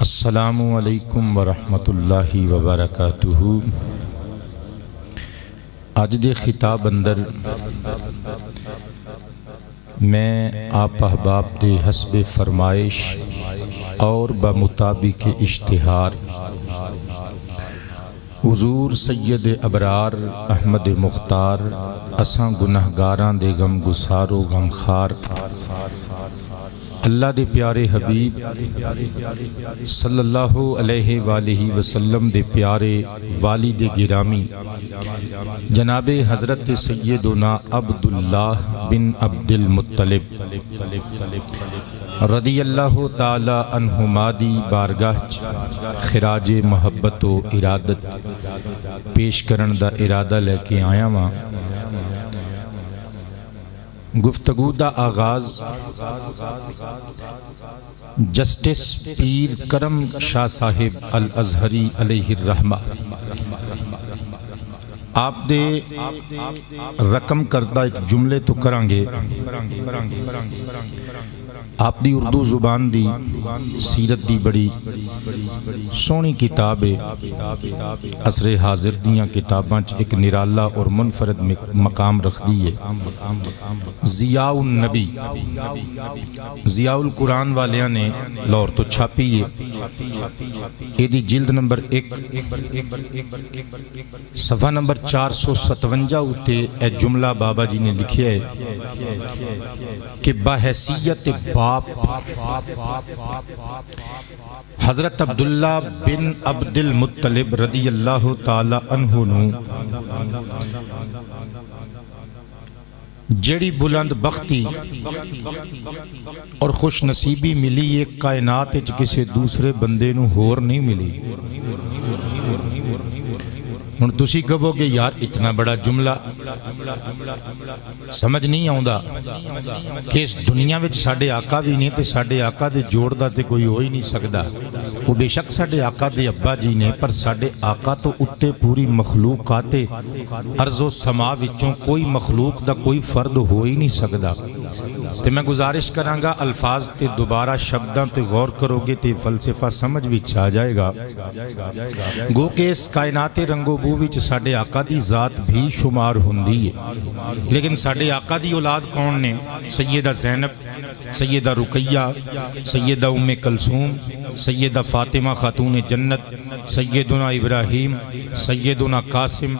السلام علیکم ورحمۃ اللہ وبرکاتہ۔ اج دے خطاب اندر میں آپ احباب دے حسب فرمائش اور بمطابق اشتہار حضور سید ابرار احمد مختار اساں گنہگاراں دے غم گسار و غم خار اللہ دے پیارے حبیب صلی اللہ علیہ وآلہ وسلم دے پیارے والد گرامی جناب حضرت سیدنا عبداللہ بن عبد المطلب رضی اللہ تعالی عنہما دی بارگاہ خراج محبت و ارادت پیش کرن دا ارادہ لے کے آیا ہاں۔ گفتگو دا آغاز جسٹس پیر کرم شاہ صاحب الازہری علیہ الرحمہ آپ دے رقم کردہ ایک جملے تو کرانگے۔ آپ دی اردو زبان دی سیرت دی بڑی سونی کتاب ہے، عصر حاضر دیاں کتاباں ایک نرالا اور منفرد مقام رکھ دی ہے۔ ضیاء النبی ضیاء القرآن والیاں نے لاہور تو چھاپی ہے۔ یہ دی جلد نمبر 1 صفحہ نمبر 457 اتے اے جملہ بابا جی نے لکھیا ہے کہ بحیثیت باپ حضرت عبداللہ بن عبد المطلب رضی اللہ تعالی عنہ نو جڑی بلند بختی اور خوش نصیبی ملی ایک کائنات وچ کسی دوسرے بندے نو ہور نہیں ملی۔ ہن تسی کہو گے یار اتنا بڑا جملہ سمجھ نہیں آؤندا کہ اس دنیا وچ ساڈے آقا بھی نہیں تے ساڈے آقا دے جوڑ دا تے کوئی ہو ہی نہیں سکدا۔ وہ بے شک ساڈے آقا دے ابا جی نے، پر ساڈے آقا تو اتے پوری مخلوقات ارض و سما وچوں کوئی مخلوق دا کوئی فرد ہو ہی نہیں سکدا۔ تے میں گزارش کرانگا الفاظ تے دوبارہ شبداں تے غور کرو گے تے فلسفہ سمجھ وچ آ جائے گا۔ گو کہ اس کائنات رنگو بو وچ ساڈے آقا دی ذات بھی شمار ہوندی ہے، لیکن ساڈے آقا دی اولاد کون نے؟ سیدہ زینب، سیدہ رقیہ، سیدہ ام کلثوم، سیدہ فاطمہ خاتون جنت، سیدنا ابراہیم، سیدنا قاسم،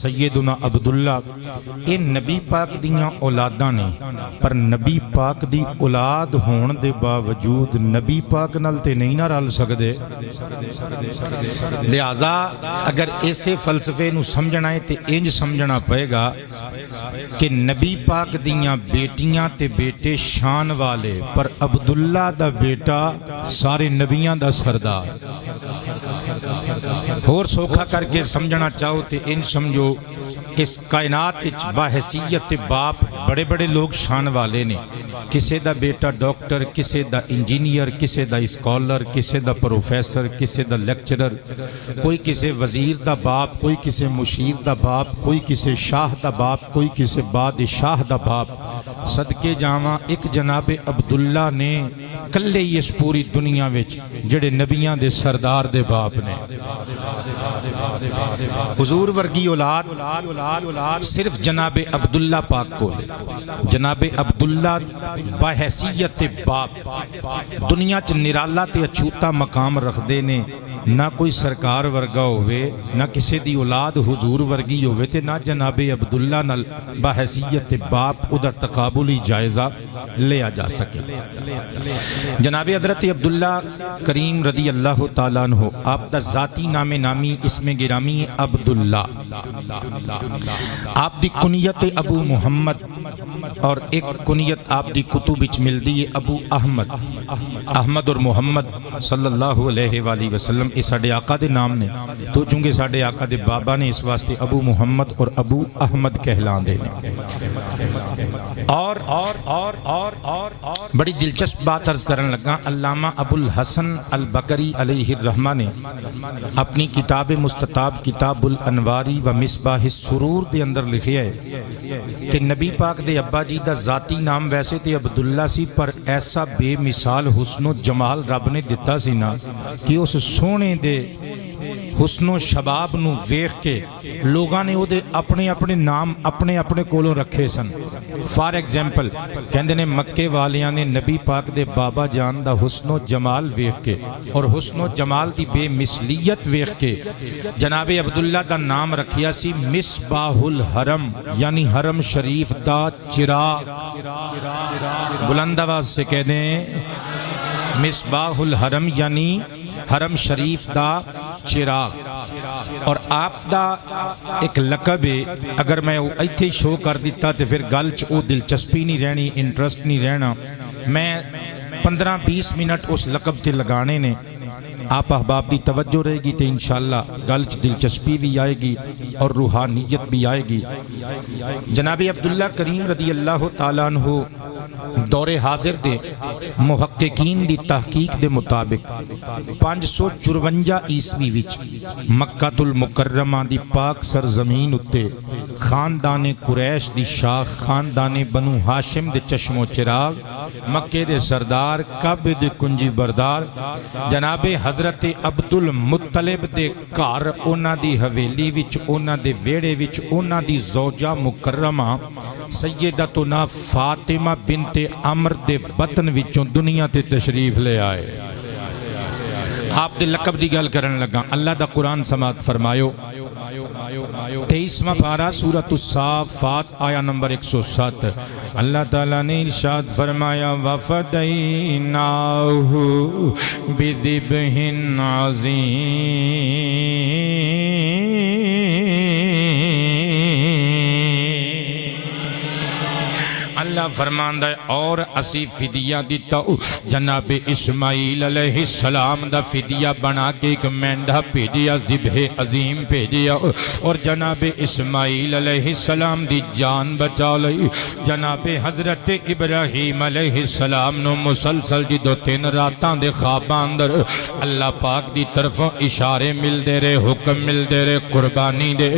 سیدنا عبداللہ۔ اے نبی پاک دیاں اولاداں نے، پر نبی پاک دی اولاد ہون دے باوجود نبی پاک نال تے نہیں نہ رل سکدے۔ لہذا اگر ایسے فلسفے نو سمجھنا ہے تے انج سمجھنا پئے گا کہ نبی پاک دیاں بیٹیاں تے بیٹے شان والے، پر عبداللہ دا بیٹا سارے نبیاں دا سردار۔ اور سوکھا کر کے سمجھنا چاہو تے ان سمجھو اس کائنات وچ باحیثیت باپ بڑے بڑے لوگ شان والے نے۔ کسے دا بیٹا ڈاکٹر، کسے دا انجینئر، کسے دا اسکالر، کسے دا پروفیسر، کسے دا لیکچرر، کوئی کسے وزیر دا باپ، کوئی کسے مشیر دا باپ، کوئی کسے شاہ دا باپ، کوئی کسے بادشاہ دا باپ۔ صدقے جاواں ایک جناب عبداللہ نے کلے ہی اس پوری دنیا وچ جڑے نبیاں دے سردار دے باپ نے۔ حضور ورگی اولاد صرف جناب عبداللہ پاک کو لے۔ جناب عبداللہ بحیثیت باپ دنیا چ نرالا تے اچھوتا مقام رکھ دے نے۔ نہ کوئی سرکار ورگا ہوئے، نہ کسی دی اولاد حضور ورگی ہوئے تے نہ جناب عبداللہ نال بحیثیت باپ ادھا تقابلی جائزہ لیا جا سکے۔ جناب حضرت عبداللہ کریم رضی اللہ تعالیٰ عنہ آپ دا ذاتی نام نامی اسم گرامی عبداللہ، آپ دی کنیت ابو محمد، اور ایک کنیت آپ دی کتب وچ ملدی ہے ابو احمد۔ احمد اور محمد صلی اللہ علیہ وآلہ وسلم یہ ساڈے آقا دے نام نے، تو چونکہ ساڈے آقا دے بابا نے اس واسطے ابو محمد اور ابو احمد کہلان دے نے۔ اور بڑی دلچسپ بات عرض کرن لگا، علامہ ابو الحسن البکری علیہ الرحمہ نے اپنی کتاب مستطاب کتاب الانواری و مصباح السرور دے اندر لکھیا ہے کہ نبی پاک دے ابا جی دا ذاتی نام ویسے تے عبداللہ سی، پر ایسا بے مثال حسن و جمال رب نے دتا سی نا کہ اس سونے دے حسن و شباب نو ویکھ کے لوگاں نے او دے اپنے اپنے نام اپنے اپنے کولوں رکھے سن۔ فار ایگزامپل کہندے نے مکے والیاں نے نبی پاک دے بابا جان دا حسن و جمال ویکھ کے اور حسن و جمال دی بے مثلیت ویکھ کے جناب عبداللہ دا نام رکھیا سی مصباح الحرم، یعنی حرم شریف دا چراغ۔ بلند آواز سے کہہ دیں مصباح الحرم یعنی حرم شریف دا چراغ۔ اور آپ دا ایک لقب ہے، اگر میں ایتھے شو کر دیتا تو پھر گل چ او دلچسپی نہیں رہنی، انٹرسٹ نہیں رہنا۔ میں 15-20 منٹ اس لقب تے لگانے نے، آپ احباب دی توجہ رہے گی تو انشاءاللہ گل چ دلچسپی بھی آئے گی اور روحانیت بھی آئے گی۔ جناب عبداللہ کریم رضی اللہ تعالیٰ عنہ دور حاضر دے محققین دی تحقیق دے مطابق 554 عیسوی وچ مکہ المکرمہ دی پاک سرزمین اتے خاندان قریش دی شاخ خاندان بنو ہاشم دے چشم و چراغ مکے دے سردار کعب دے کنجی بردار جناب حضرت عبد المطلب دے گھر اونا دی حویلی وچ اونا دے ویڑے وچ اونا دی زوجہ مکرمہ سیدتنا فاطمہ بنت عمر دے بطن وچوں دنیا تے تشریف لے آئے۔ آپ دے لقب دی گل کرن لگا، اللہ دا قرآن سماعت فرمایو 23واں پارہ سورۃ الصافات آیا نمبر 107۔ اللہ تعالیٰ نے ارشاد فرمایا وَفَدَيْنَاهُ بِذِبْحٍ اللہ فرماندہ ہے اور اسی فدیہ دیتا جناب اسماعیل علیہ السلام دا فدیہ بنا کے ایک مینڈا بھیجیا ذبح عظیم بھیجیا اور جناب اسماعیل علیہ السلام دی جان بچا لئی۔ جناب حضرت ابراہیم علیہ السلام نو مسلسل جی 2-3 راتاں دے خواباں اندر اللہ پاک دی طرف اشارے مل دے رہے، حکم مل دے رہے قربانی دے۔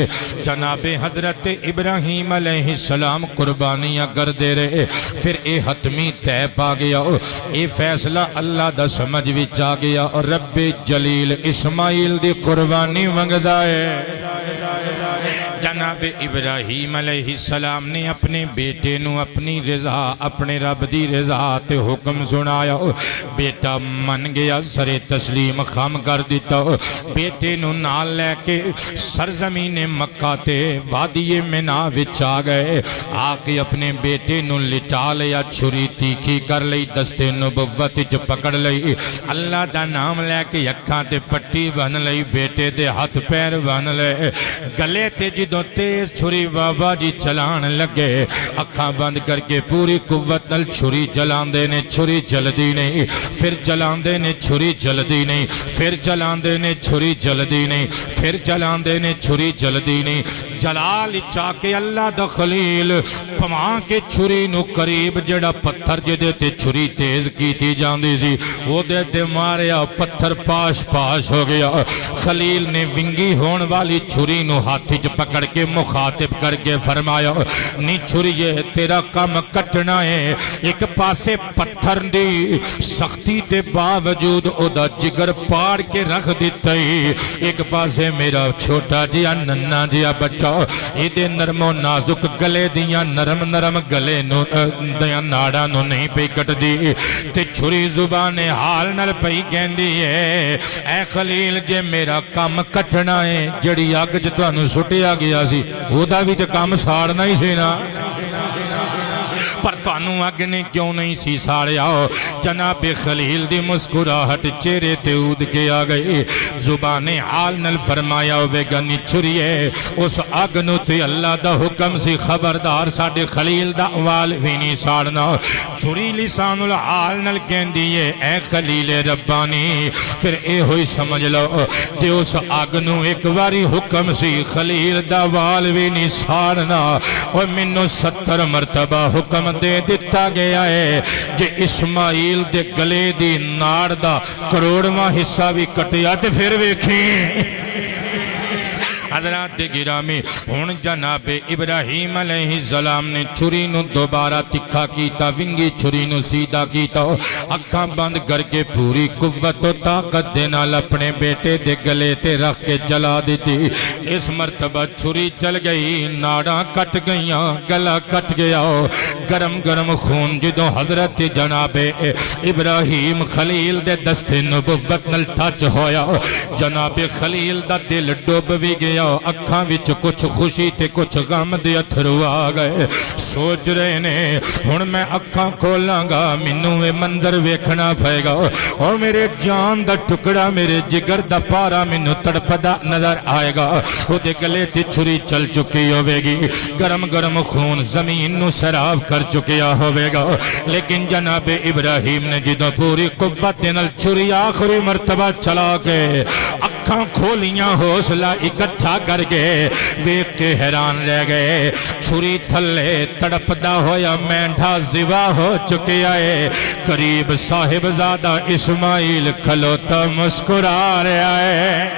جناب حضرت ابراہیم علیہ السلام قربانیاں کر دے رہے، پھر اے حتمی طے پا گیا، اے فیصلہ اللہ دا سمجھ وچ آ گیا اور رب جلیل اسماعیل دی قربانی منگدا ہے۔ جناب ابراہیم علیہ السلام نے اپنے بیٹے نو اپنی رضا اپنے رب دی رضا تے حکم سنایا، بیٹا من گیا، سر تسلیم خم کر دیتا، بیٹے نو نال لے کے سرزمین مکہ تے وادی منا وچ آ گئے، آ کے اپنے بیٹے نو لٹا لیا، چھری تیکھی کر لئی، دستے نبوت وچ پکڑ لئی، اللہ دا نام لے کے اکھاں تے پٹی بن لئی، بیٹے دے ہاتھ پیر بن لے، گلے تے جدوں تیز چھری بابا جی چلان لگے، اکھاں بند کر کے پوری قوت نال چھری چلاندے نے، چھری چلدی نہیں، پھر چلاندے نے چھری چلدی نہیں، پھر چلاندے نے چھری چلدی نہیں، پھر چلاندے نے چھری چلدی نہیں، جلال چا کے اللہ دا خلیل پواں کے چھری نو قریب جڑا پتھر جدے تے چھری تیز کیتی جاندی سی وہ دے تے ماریا، پتھر پاش پاش ہو گیا۔ خلیل نے ونگی ہون والی چھری نو ہاتھ وچ پکڑ کے مخاطب کر کے فرمایا نی چھریے تیرا کم کٹنا ہے، ایک پاسے پتھر دی سختی دے باوجود او دا جگر پاڑ کے رکھ دیتا ہی، ایک پاسے میرا چھوٹا جیا ننہ جیا بچہ ایدے نرم و نازک گلے دیاں نرم نرم گلے نو دیاں ناڑا نو نہیں پہ کٹ دی تے چھری زبان حال نل پہ کہندی ہے اے خلیل جے میرا کم کٹنا ہے جڑی اگ جتوانو سٹیا گیا سی وہ دا بھی تے کم ساڑنا ہی سی نا، پر تانوں اگ نے کیوں نہیں سی ساڑیا؟ جناب خلیل دی مسکراہٹ چہرے تے اود کے آ گئی، زبان حال نل فرمایا ہوئے گا نی چھریے اس اگ نو تے اللہ دا حکم سی خبردار ساڑے خلیل دا وال بھی نہیں ساڑنا۔ چھری لسان الحال نل کہندی ہے اے خلیل ربانی پھر اے ہوئی سمجھ لو جے اس اگ نو ایک واری حکم سی خلیل دا وال بھی نہیں ساڑنا اور منو 70 مرتبہ حکم دے دیتا گیا ہے جے اسماعیل دے گلے دی ناڑ دا کروڑواں حصہ بھی کٹیا تے پھر ویکھیں حضرات گرامی ہن جناب ابراہیم علیہ السلام نے چھری نو دوبارہ تکھا کیتا ونگی چھری نو سیدھا کیتا اکھاں بند کر کے پوری قوت و طاقت دے نال اپنے بیٹے دے گلے تے رکھ کے جلا دیتی اس مرتبہ چھری چل گئی ناڑاں کٹ گئیاں گلا کٹ گیا گرم گرم خون جدوں حضرت جناب ابراہیم خلیل دے دستے نبوت نل ٹچ ہویا جناب خلیل دا دل ڈوب بھی گیا اکھاں وچ کچھ خوشی تے کچھ غم دے اتھرو آ گئے سوچ رہے نے ہن میں اکھاں کھولاں گا مینوں اے منظر ویکھنا پے گا اور میرے جان دا ٹکڑا میرے جگر دا پارا مینوں تڑپدا نظر آئے گا او دے گلے تے چھری چل چکی ہوے گی گرم گرم خون زمین نو سیراب کر چکیا ہوے گا لیکن جناب ابراہیم نے جدوں پوری قوت نال چھری آخری مرتبہ چلا کے اکھاں کھولیاں حوصلہ اکٹھا کر کے ویکھ کے حیران رہ گئے چھری تھلے تڑپدا ہویا مینڈھا ذبح ہو چکیا ہے قریب صاحبزادہ اسماعیل کھلوتا مسکرا رہا ہے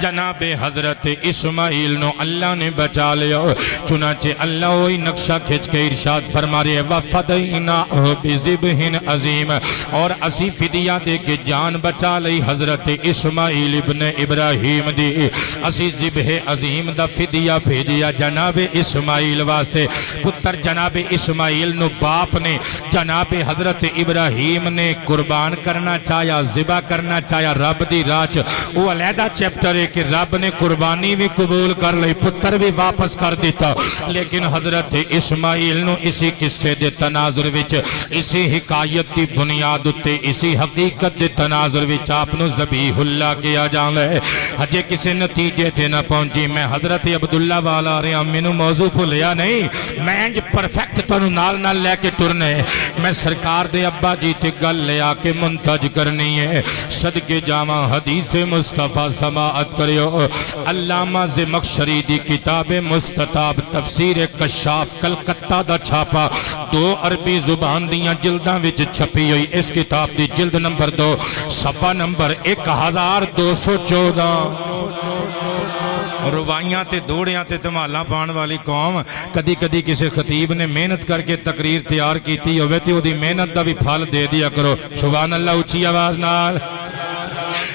جناب حضرت اسماعیل نو اللہ نے بچا لیا چنانچہ اللہ وہی نقشہ کھچ کے ارشاد فرما رہے وَفَدَيْنَاهُ بِذِبْحٍ عَظِيمٍ اور اسی فدیہ دے کے جان بچا لئی حضرت اسماعیل ابن ابراہیم دی اسی ذبح عظیم دا فدیہ بھیجیا جناب اسماعیل واسطے پتر جناب اسماعیل نو باپ نے جناب حضرت ابراہیم نے قربان کرنا چاہیا ذبح کرنا چاہیا رب دی راج وہ علیحدہ چیپٹر ہے کہ رب نے قربانی بھی قبول کر لئی پتر بھی واپس کر دیتا لیکن حضرت اسماعیل نو اسی قصے دے تناظر وچ اسی حکایت دی بنیاد اتے اسی حقیقت دے تناظر وچ آپ نو ذبیح اللہ کیا جان لے ہجے کسی نتیجے تے نہ پہنچی میں حضرت عبداللہ والا رہا مینوں موضوع بھولیا نہیں میں انج پرفیکٹ تانوں نال نال لے کے ٹرنے میں سرکار دے ابا جی تے گل لے آ کے منتج کرنی ہے صدقے جاواں حدیث مصطفیٰ سماعت کریو علامہ زمخشری دی کتاب مستطاب تفسیر کشاف کلکتہ دا چھاپا 2 عربی زبان دیاں جلداں وچ چھپی ہوئی اس کتاب دی جلد نمبر 2 صفحہ نمبر 1214 روائیاں تے دوڑیاں تے دھمالاں پان والی قوم کدی کدی کسی خطیب نے محنت کر کے تقریر تیار کیتی ہوئے تے وہ دی محنت دا بھی پھل دے دیا کرو سبحان اللہ اچھی آواز نال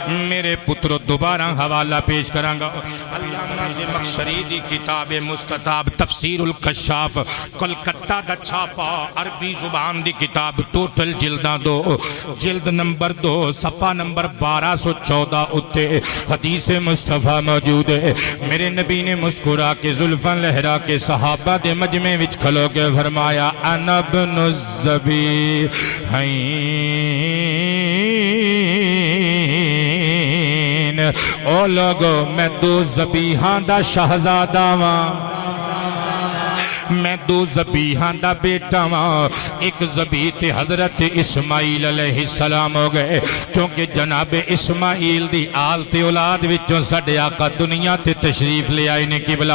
میرے پترو دوبارہ حوالہ پیش کرانگا علامہ زمخشری دی کتاب مستطاب تفسیر الکشاف کلکتہ دا چھاپا عربی زبان دی کتاب ٹوٹل جلداں 2 جلد نمبر 2 صفحہ نمبر 1214 اتے حدیث مصطفیٰ موجود ہے میرے نبی نے مسکرا کے زلفاں لہرا کے صحابہ دے مجمع وچ کھلو کے فرمایا انا ابن الذبیحین او لوگو میں 2 ذبیحاں دا شہزادہ واں میں 2 ذبیحاں دا بیٹا واں ایک ذبیح تے حضرت اسماعیل علیہ السلام ہو گئے کیونکہ جناب اسماعیل دی آل تے اولاد وچوں ساڈے آقا دنیا تے تشریف لے آئے نے قبلہ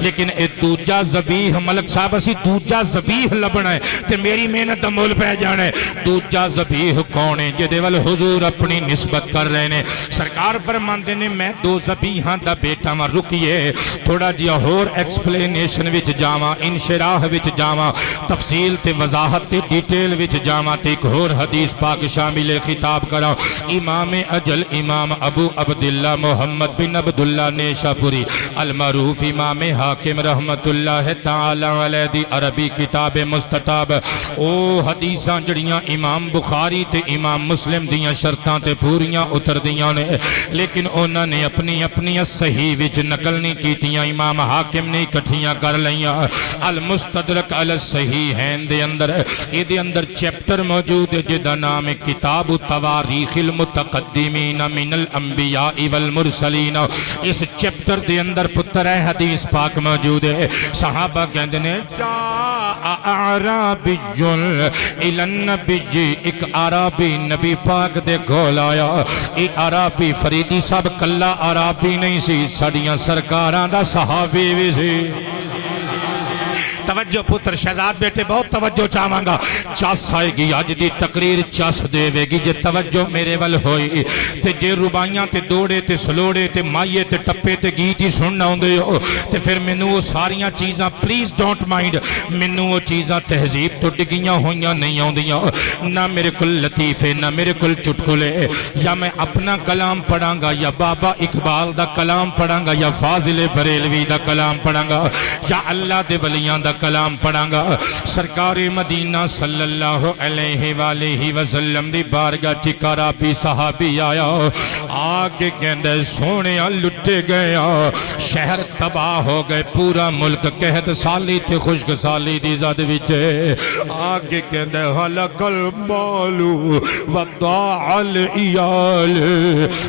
لیکن اے دوجا ذبیح ملک صاحب اسی دوجا ذبیح لبنا ہے تے میری محنت دا مول پہ جانا ہے دوجا ذبیح کون ہے جدے ول حضور اپنی نسبت کر رہے نے سرکار فرماندے نے میں 2 ذبیحاں دا بیٹا واں رکیے تھوڑا جہا ہور ایکسپلینیشن وچ جاواں انشراح وچ جاواں تفصیل تے وضاحت تے ڈیٹیل وچ جاواں تے ایک اور حدیث پاک شامل خطاب کراں امام اجل امام ابو عبداللہ محمد بن عبداللہ نیشاپوری المعروف امام حاکم رحمت اللہ تعالی علیہ دی عربی کتاب مستطاب او حدیثاں جڑیاں امام بخاری تے امام مسلم دیاں شرطاں تے پوریاں اتر دیاں نے لیکن انہوں نے اپنی اپنی صحیح وچ نقل نہیں کیتیاں امام حاکم نے اکٹھیاں کر لیاں المستدرک علی الصحیحین دے اندر یہ دے اندر چیپٹر موجود ہے جدا نام کتاب تواریخ المتقدمین من الانبیاء والمرسلین اس چیپٹر دے اندر پتر ہے حدیث پاک موجود ہے صحابہ کہندے نے جاء اعرابی الی النبی ایک عربی نبی پاک دے کول آیا ایک عربی فریدی صاحب کلا عربی نہیں سی ساڈیاں سرکاراں دا صحابی بھی سی توجہ پتر شہزاد بیٹے بہت توجہ چاہواں چس آئے گی اج دی تقریر چس دے گی جے توجہ میرے ول ہوئی تے جے ربائیاں تے دوڑے تے سلوڑے تے مائیے تے ٹپے تے گیت ہی سننا ہوندے ہو تے پھر مینوں وہ ساریاں چیزاں پلیز ڈونٹ مائنڈ مینوں وہ چیزاں تہذیب تو ڈگیاں ہوئیاں نہیں آوندیاں نہ میرے کل لطیفے نہ میرے کل چٹکلے یا میں اپنا کلام پڑھاں گا یا بابا اقبال دا کلام پڑھاں گا یا فاضل بریلوی دا کلام پڑھاں گا یا اللہ دے ولیاں دا کلام پڑھاں گا سرکار مدینہ صلی اللہ علیہ وآلہ وسلم دی بارگاہ چکارا بھی صحابی آیا آگے گیندے سونے لٹے گیا شہر تباہ ہو گئے پورا ملک قحط سالی تے خشک سالی دی زد وچے آگے گیندے حلق المالو وضاع الایال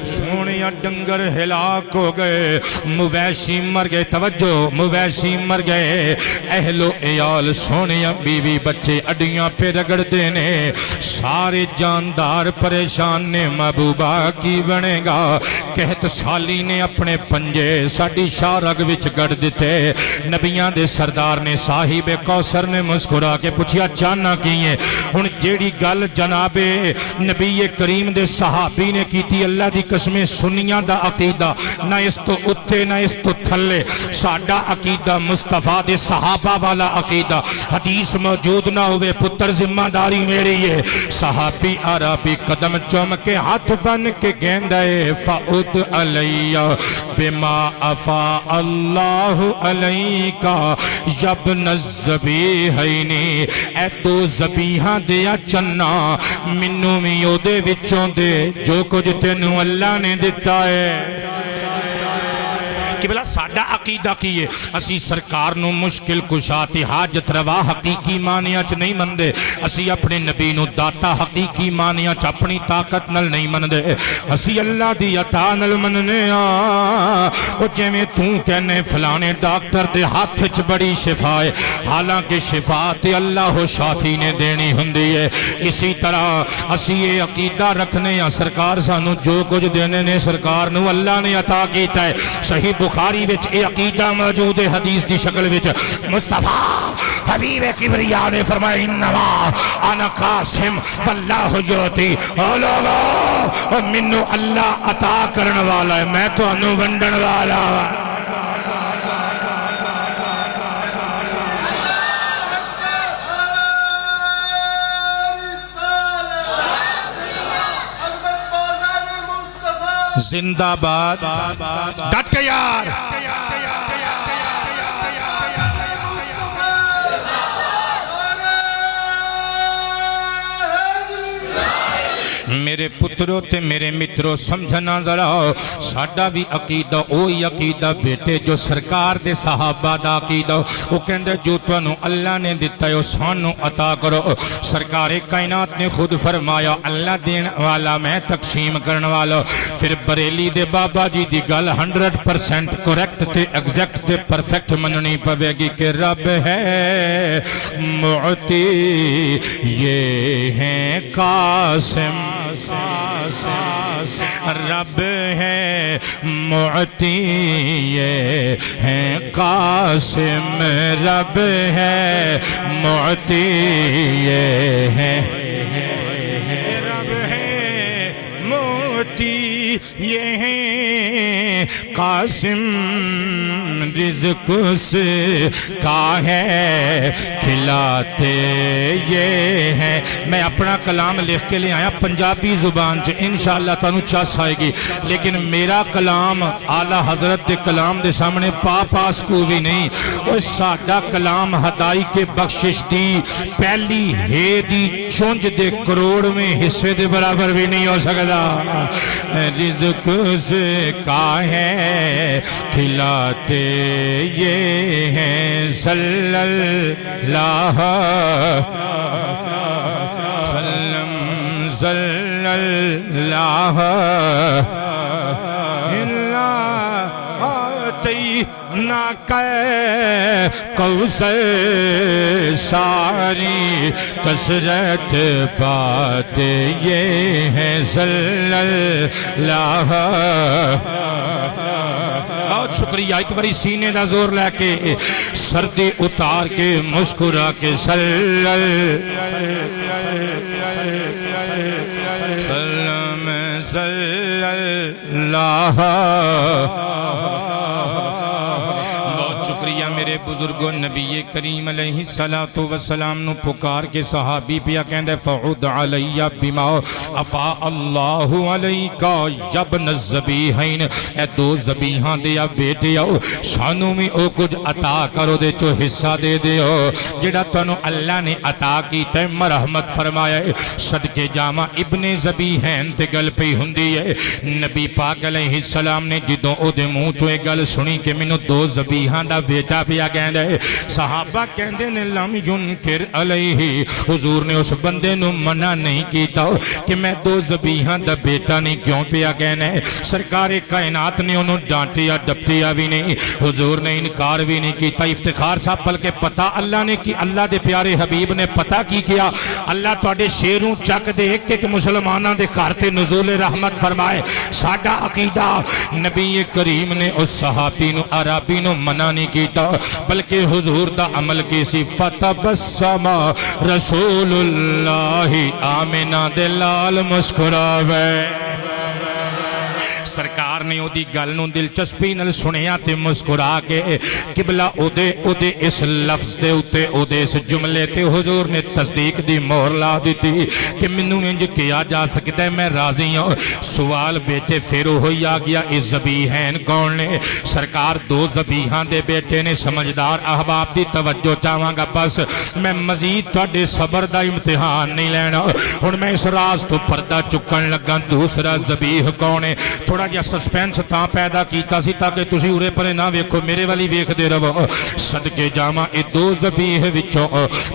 سونے ڈنگر ہلاک ہو گئے مویشی مر گئے توجہ مویشی مر گئے اہل و عیال سونے بیوی بچے اڈیاں پہ رگڑ دینے سارے جاندار پریشان نے محبوبہ کی بنے گا قحط سالی نے اپنے پنجے ساڑی شارگ وچ گڑ دیتے نبیان دے سردار نے صاحب کوثر نے مسکرا کے پوچھیا چانا کیے ہن جیڑی گل جناب نبی کریم دے صحابی نے کی تھی اللہ دی قسمیں سنیاں دا عقیدہ نہ اس تو اتے نہ اس تو تھلے ساڑا عقیدہ مصطفیٰ دے صحابہ والا عقیدہ حدیث موجود نہ ہوئے پتر ذمہ داری میری ہے صحابی عربی قدم چوم کے ہاتھ بن کے گیندے فعود علیہ بما افا اللہ علیکہ یبن الزبیحینی اے تو زبیحہ دیا چننا منو میو دے وچوں دے جو کچھ تینوں اللہ نے دیتا ہے کہ بلا ساڑا عقیدہ کیے اسی سرکار نو مشکل کشاتی حاجت روا حقیقی مانیاں چ نہیں مندے اسی اپنے نبی نو داتا حقیقی مانیاں چ اپنی طاقت نل نہیں مندے اسی اللہ دی عطا نل مننے او جویں تو کہنے فلانے ڈاکٹر دے ہاتھ چ بڑی شفا ہے حالانکہ شفا تے اللہ شافی نے دینی ہوندی ہے اسی طرح اسی یہ عقیدہ رکھنے یا سرکار سانو جو کچھ دینے نے سرکار نو اللہ نے عطا کیتا ہے صحیح بخاری وچ اے عقیدہ موجود ہے حدیث دی شکل وچ مصطفیٰ حبیب کبریا نے فرمایا انما انا قاسم واللہ یعطی لوگو منو اللہ عطا کرن والا ہے میں تو انو ونڈن والا زندہ باد ڈٹ کے یار میرے پتروں تے میرے متروں سمجھنا ذرا ساڑا بھی عقیدہ اوہی عقیدہ بیٹے جو سرکار دے صحابہ دا عقیدہ وہ کہندے جو تنو اللہ نے دیتا ہے وہ سانو عطا کرو سرکار کائنات نے خود فرمایا اللہ دین والا میں تقسیم کرن والا پھر بریلی دے بابا جی دی گل 100% کوریکٹ تے ایگزیکٹ تے پرفیکٹ مننی پوے گی کہ رب ہے معطی یہ ہیں قاسم رب ہے معطی یہ ہیں قاسم رب ہے معطی یہ ہیں رب ہے معطی یہ ہیں قاسم رزق سے کا ہے کھلاتے یہ ہیں میں اپنا کلام لکھ کے لے آیا پنجابی زبان سے انشاءاللہ تانوں چاس آئے گی لیکن میرا کلام اعلیٰ حضرت دے کلام دے سامنے پاس کو بھی نہیں وہ ساڑا کلام ہدائی کے بخشش دی پہلی ہے دی چونج دے کروڑ میں حصے دے برابر بھی نہیں ہو سکتا رزق سے کا ہے کھلاتے یہ ہیں صلی اللہ صلی اللہ نہ کہ کوثر ساری کثرت بات یہ ہے صلی اللہ شکریہ ایک باری سینے دا زور لے کے سردی اتار کے مسکرا کے سلام صلی اللہ میرے بزرگوں نبی کریم علیہ السلام نو پکار کے صحابی پیا کہندے فعود علی بما افا اللہ علیکا یبن الزبیحین اے دو زبیحاں دیا بیٹے آؤ سانو میں او کچھ عطا کرو دے چو حصہ دے دے ہو جڑا تنو اللہ نے عطا کی تے مرحمت فرمایا ہے صدقے جامع ابن زبیحین تے گل پہ ہندی ہے نبی پاک علیہ السلام نے جدوں او دے منہ چو ایک گل سنی کہ منو دو زبیحاں دا بیٹا پیا کہندے صحابہ کہندے نے لم ينکر علیہ حضور نے اس بندے نو منع نہیں کیتا کہ میں دو ذبیحاں دا بیٹا نہیں کیوں پیا کہنے سرکار کائنات نے انہوں ڈانٹیا ڈپٹیا بھی نہیں حضور نے انکار بھی نہیں کیتا افتخار صاحب بلکہ پتہ اللہ نے کی اللہ دے پیارے حبیب نے پتہ کی کیا اللہ تواڈے شیروں چک دے ایک مسلماناں دے گھر تے نزول رحمت فرمائے ساڈا عقیدہ نبی کریم نے اس صحابی نو عربی نو منع نہیں کیتا بلکہ حضور دا عمل کی سی فتبسم رسول اللہ آمینہ دلال مسکراوے سرکار نے او دی گل نو دلچسپی نال سنیا تے مسکرا کے قبلہ او دے اس لفظ دے اوتے او دے اس جملے تے حضور نے تصدیق دی مہر لا دیتی کہ منوں انج کیا جا سکتا ہے میں راضی ہوں سوال بیٹے پھر ہوئی آ گیا اس ذبیحین کون نے سرکار دو ذبیحاں دے بیٹے نے سمجھدار احباب دی توجہ چاہواں گا بس میں مزید تواڈے صبر دا امتحان نہیں لینا ہن میں اس راز تو پردہ چکن لگا دوسرا ذبیح کون ہے تھوڑا جا سسپینس تاں پیدا کیتا سی تاکہ تسی اورے پرے نہ ویکھو میرے والی ویکھ دے رہو صدقے جاواں اے دو ذبیح وچوں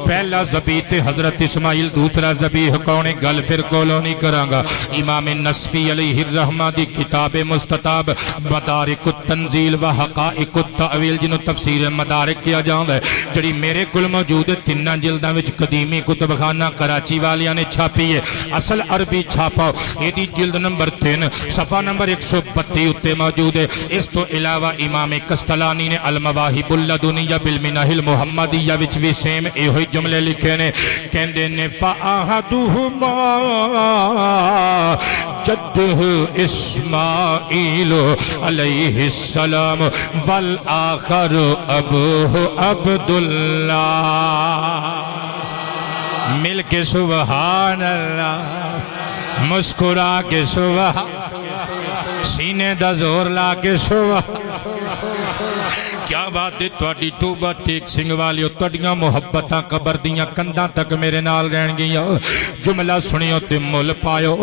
پہلا ذبیح تے حضرت اسماعیل دوسرا ذبیح کون ہے گل پھر کولو نہیں کراں گا امام نصفی علیہ الرحمہ دی کتاب مستطاب مدارک التنزیل و حقائق التأویل جنوں تفسیر مدارک کیا جاندا ہے جڑی میرے کول موجود ہے تیناں جلداں وچ قدیمی کتب خانہ کراچی والیاں نے چھاپی ہے اصل عربی چھاپا اے دی جلد نمبر 3 صفحہ نمبر 132 اتے موجود ہے اس تو علاوہ امام کستلانی نے المواہب اللدنیہ بالمنہ المحمدیہ وچ بھی سیم اے ہوئی جملے لکھے نے کہندے نے فَآہَدُهُمَا جَدُّهُ اسماعیل علیہ السلام والآخر ابوہ عبداللہ مل کے سبحان اللہ مسکرا کے سبحان سینے دا زور لا کے سبحان کیا بات ہے تواڈی توبہ ٹیک سنگھ والیو تواڈیاں محبتاں قبر دیاں کنداں تک میرے نال رہن گیاں جملہ سنیو تے مول پایو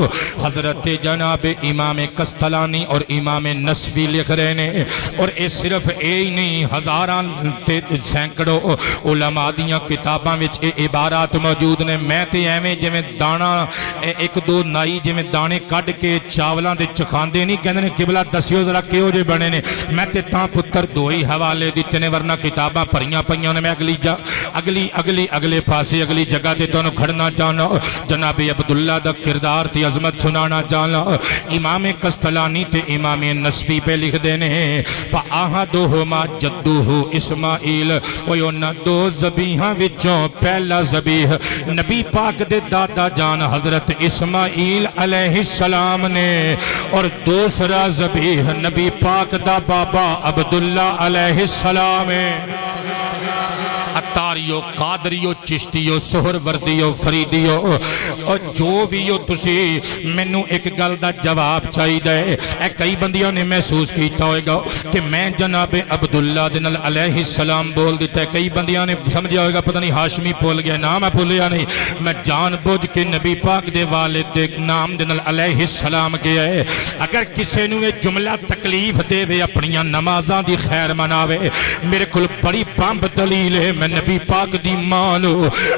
حضرت جناب امام کستلانی اور امام نصفی لکھ رہے نے اور اے صرف اے ہی نہیں ہزاراں تے سینکڑوں علماء دیاں کتاباں وچ اے عبارات موجود نے میں تے ایویں جویں دانا ایک دو نائی جویں دانے کڈ کے چاولاں دے چکھاندے نہیں کہندے نے قبلہ دسیو ذرا کیو جے بنے نے میں تے تاں پتر دو ہی حوالے دیتے نے ورنہ کتاباں پڑھیاں پڑھیاں نے میں اگلے پاسے اگلی جگہ دے تو کھڑنا چاہنا جناب عبداللہ دا کردار تی عظمت سنانا چاہنا امام کستلانی تے امام نصفی پہ لکھ دینے فَآہَدُهُمَا جَدُّهُ اسماعیل ویونا دو ذبیحاں وچوں پہلا ذبیح نبی پاک دے دادا جان حضرت اسماعیل علیہ السلام نے اور دوسرا ذبیح نبی پاک دا بابا عبداللہ علیہ السلام اتاریو قادریو چشتیو سہر وردیو فریدیو اور جو بھی ہو تسی منو ایک گل دا جواب چاہی دے اے کئی بندیاں نے محسوس کیتا ہوئے گا کہ میں جناب عبداللہ دنال علیہ السلام بول دیتا ہے کئی بندیاں نے سمجھا ہوئے گا پتہ نہیں ہاشمی بول گیا نام ہے بھولیا نہیں میں جان بوجھ کے نبی پاک دے والد دے نام دنال علیہ السلام گیا ہے اگر کسے نو یہ جملہ تکلیف دے وے اپنیاں نمازاں دی خیر مناوے میرے کل بڑی بامب دلیل ہے میں نبی پاک دی مانو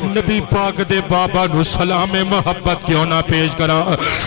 نبی پاک دے بابا نو سلام محبت کیوں نہ پیش کرا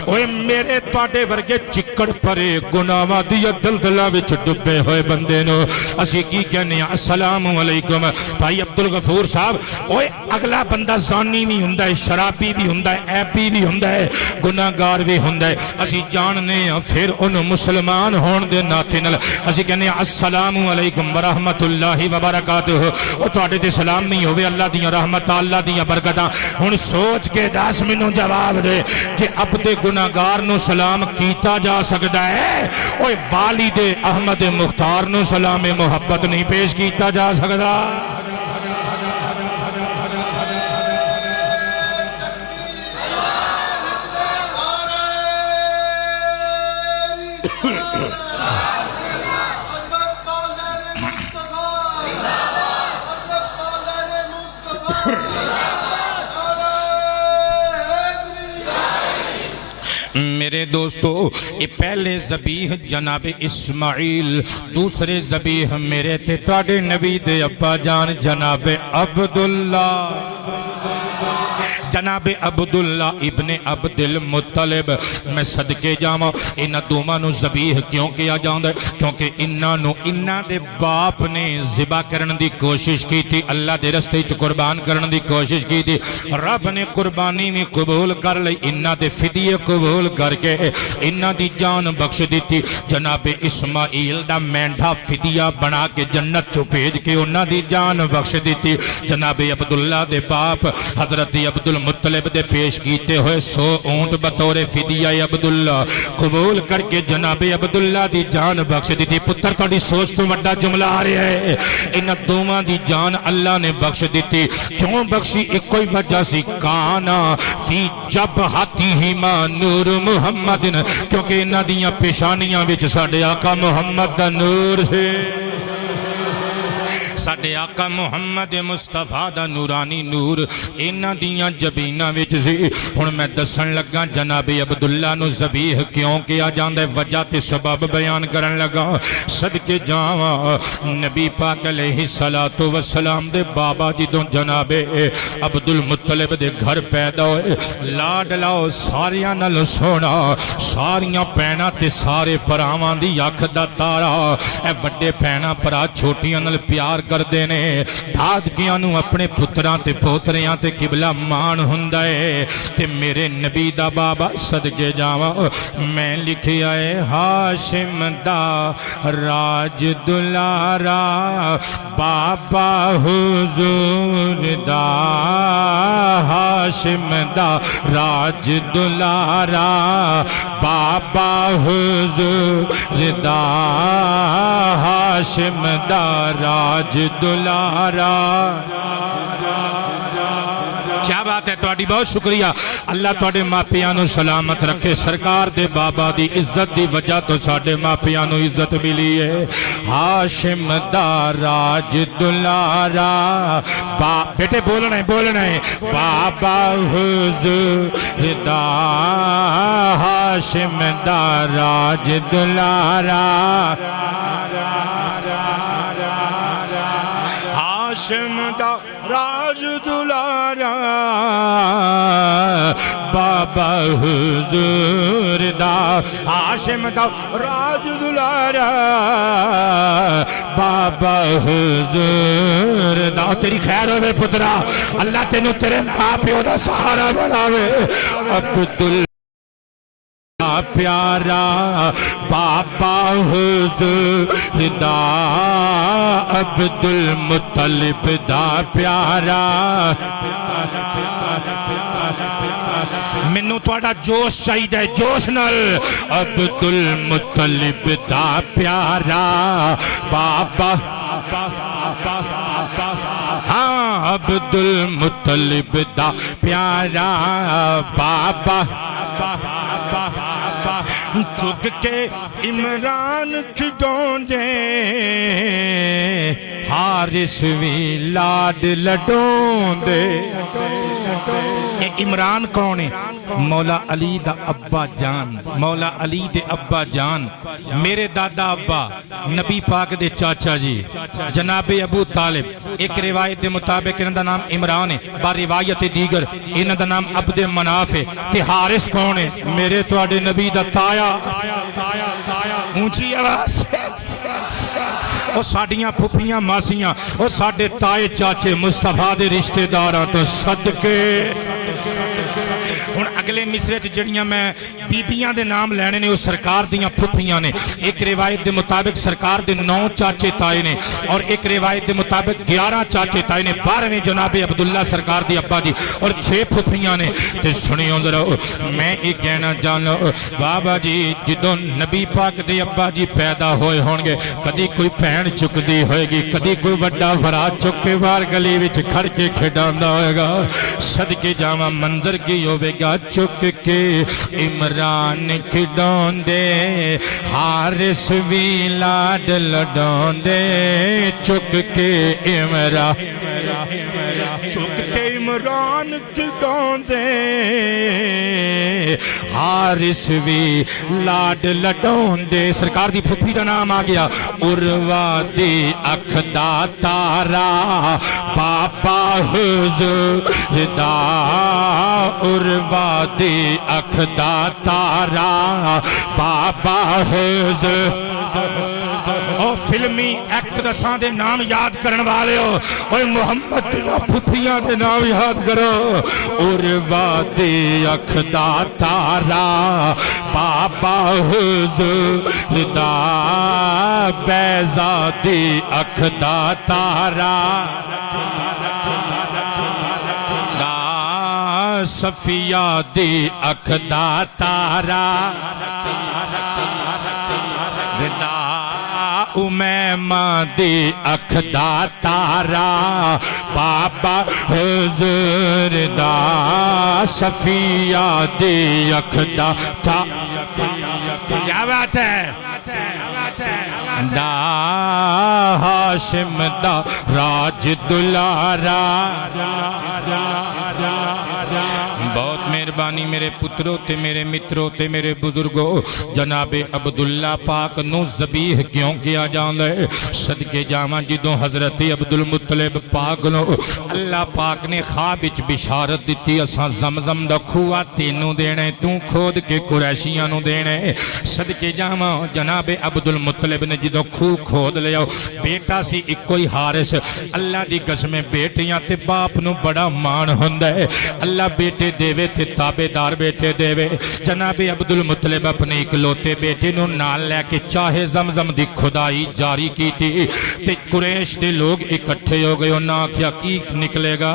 اوے میرے تواڈے ورگے چکڑ پرے گناہاں دی دلدلاں وچ ڈبے ہوئے بندے نو اسی کی کہنے السلام علیکم بھائی عبدالغفور صاحب اوے اگلا بندہ زانی بھی ہوندا ہے شرابی بھی ہوندا ہے ایبی بھی ہوندا ہے گناہگار بھی ہوندا ہے اسی جاننے ہاں پھر ان مسلمان ہون دے ناطے نال اسی کہنے السلام علیکم ورحمۃ اللہ وبرکاتہ او تواڈے تے سلام نہیں ہوے اللہ دیاں رحمتاں اللہ دیاں برکتاں ہن سوچ کے دس مینوں جواب دے جے عبد گناہگار نو سلام کیتا جا سکدا ہے اوے والد احمد مختار نو سلام محبت نہیں پیش کیتا جا سکدا میرے دوستو یہ پہلے ذبیح جناب اسماعیل دوسرے ذبیح میرے تے تواڈے نبی دے ابا جان جناب عبداللہ جناب عبداللہ ابن عبد المطلب میں صدقے جاواں انہاں دوواں نو ذبیح کیوں کیا جاندا ہے کیونکہ انہاں نو انہاں دے باپ نے ذبح کرن دی کوشش کی تھی اللہ دے رستے وچ قربان کرن دی کوشش کی تھی رب نے قربانی بھی قبول کر لئی انہاں دے فدیے قبول کر کے انہاں دی جان بخش دیتی جناب اسماعیل دا مینڈا فدیہ بنا کے جنت چو بھیج کے انہاں دی جان بخش دیتی جناب عبداللہ دے باپ حضرت عبد المطلب دے پیش کیتے ہوئے 100 اونٹ بطور فدیہ عبداللہ قبول کر کے جناب عبداللہ دی جان بخش دیتی پتر تھوڑی سوچ تو وڈا جملہ آ رہا ہے انہاں دوواں دی جان اللہ نے بخش دیتی کیوں بخشی ایک کوئی وجہ سی کانا فی جبہتہما نور محمد کیونکہ انہاں دیاں پیشانیاں وچ ساڈے آقا محمد دا نور سے ساڈے آقا محمد مصطفیٰ دا نورانی نور انہاں دیاں جبیناں وچ سی ہن میں دسن لگا جناب عبداللہ نو ذبیح کیوں کیا جاندا ہے وجہ تے سبب بیان کرن لگا صدقے جاواں نبی پاک علیہ الصلوۃ والسلام دے بابا جدوں جناب عبد المطلب دے گھر پیدا ہوئے لاڈ لاؤ ساریاں نال سونا ساریاں بہناں تے سارے پراواں دی اکھ دا تارا اے بڑے بہناں پرا چھوٹیاں نال پیار کردے نے دادگیاں نو اپنے پتراں تے پوتریاں تے قبلہ مان ہوندا ہے تے میرے نبی دا بابا صدقے جاواں میں لکھیا ہے ہاشم دا راج دلارا بابا حضور دا ہاشم دا راج دلارا بابا حضور دا ہاشم دا راج دلارا کیا بات ہے تواڈی بہت شکریہ اللہ تواڈے ماپیاں نو سلامت رکھے سرکار دے بابا دی عزت دی وجہ تو ساڈے ماپیاں نو عزت ملی ہے ہاشم دا راج دلارا بیٹے بولنا ہے بابا حضور دا ہاشم دا راج دلارا ہاشم دا راج دلارا بابا حضور دا ہاشم دا راج دلارا بابا حضور دا تیری خیر ہوئے پترا اللہ تینو تیرے ماں پیو دا سہارا بناوے عبداللہ پیارا بابا حضور دا عبد المطلب دا پیارا مینوں تواڈا جوش چاہیے جوش نال عبد المطلب دا پیارا بابا ہاں عبد المطلب دا پیارا بابا چک کے عمران کھڈون دے حارث وی لاڈ لڈون دے ایک عمران کون ہے؟ مولا علی دا ابا جان، مولا علی دے ابا جان، میرے دادا ابا نبی پاک دے چاچا جی جناب ابو طالب۔ ایک روایت دے مطابق انہاں دا نام عمران ہے، با روایت دیگر انہاں دا نام عبد مناف ہے۔ تے حارث کون ہے؟ میرے تواڈے نبی دا تایا۔ اونچی آواز او ساڈیاں پھپھیاں ماسیاں او ساڈے تائے چاچے مصطفیٰ دے رشتہ داراں تو صدقے۔ ہن اگلے مصرے چ جڑیاں میں بیبییاں دے نام لینے نے وہ سرکار دیاں پھپھیاں نے۔ ایک روایت دے مطابق سرکار دے 9 چاچے تائے نے، اور ایک روایت دے مطابق 11 چاچے تائے نے، 12ویں جناب عبداللہ سرکار دی ابا جی، اور 6 پھپھیاں نے۔ تے سنیو ذرا میں ایک کہنا چاہنا بابا جی جدوں نبی پاک دے ابا جی پیدا ہوئے ہون گے، کدی کوئی بہن چکدی ہوئے گی، کدی کوئی بڑا بھرا چک کے باہر گلی وچ کھڑ کے کھڈاندا ہوئے گا۔ صدقے جاواں منظر کی ہوے گا، چک کے عمران کھڈون دے، حارث وی لاڈ لڈون دے، چک کے عمران، چک کے عمران کھڈون دے، حارث وی لاڈ لڈون دے۔ سرکار دی پھپھی دا نام آ گیا عروہ دی اکھ دا تارا، پاپا حضور دا، عروہ دی اکھ دا تارا، بابا حضور۔ او فلمی ایکٹرساں دے نام یاد کرن والے ہو، اوے محمد دیاں پھپھیاں دے نام یاد کرو۔ عروہ دی اکھ دا تارا، بابا حضور دا، بیضا دی اکھ دا تارا، صفیہ دی اکھ دا تارا، ردا امیمہ دی اکھ دا تارا، بابا حضور دا، صفیہ دی اکھ دا تارا۔ کیا بات ہے؟ دا ہاشم دا راج دلارا۔ بہت مہربانی میرے پتروں تے میرے متروں تے میرے بزرگوں، جناب عبداللہ پاک نو ذبیح کیوں کیا جاندے؟ صدقے جاواں جدوں حضرت عبدالمطلب پاک نو اللہ پاک نے خواب وچ بشارت دتی، اساں زمزم دا کھوا تینوں دینے، تو کھود کے قریشیاں نو دینے۔ صدقے جاواں جناب عبدالمطلب نے جدوں کھو کھود لیا، بیٹا سی اکوئی حارث، اللہ دی قسم بیٹیاں تے باپ نو بڑا مان ہوندا ہے، اللہ بیٹے دیوے تے تابے دار بیٹے دیوے۔ جناب عبدالمطلب اپنے اکلوتے بیٹے نو نال لے کے چاہے زمزم دی کھدائی جاری کی تھی، تے قریش دے لوگ اکٹھے ہو گئے، انہاں آکھیا کی نکلے گا؟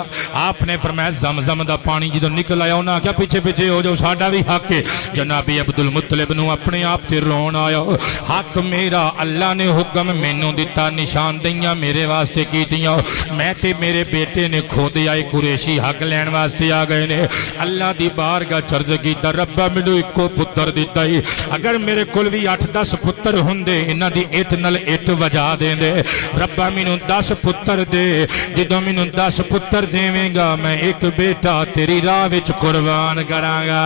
آپ نے فرمایا زمزم دا پانی جدوں نکل آیا، انہاں آکھیا پیچھے پیچھے ہو جاؤ، ساڈا بھی حق ہے۔ جناب عبدالمطلب نو اپنے آپ تے رون آیا، حق میرا، اللہ نے حکم مینوں دتا، نشاندہیاں میرے واسطے کیتیاں، میں تے میرے بیٹے نے کھودے آئے، قریشی حق لین واسطے آ گئے نے۔ اللہ دی بارگاہ چرج کیتا، ربا مینوں اکو پتر دتا ہی، اگر میرے کول بھی 8-10 پتر ہوندے انہاں دی اٹ نال اٹ وجا دیندے، ربا مینوں 10 پتر دے، جدوں مینوں 10 پتر دیویں گا میں ایک بیٹا تیری راہ وچ قربان کراں گا،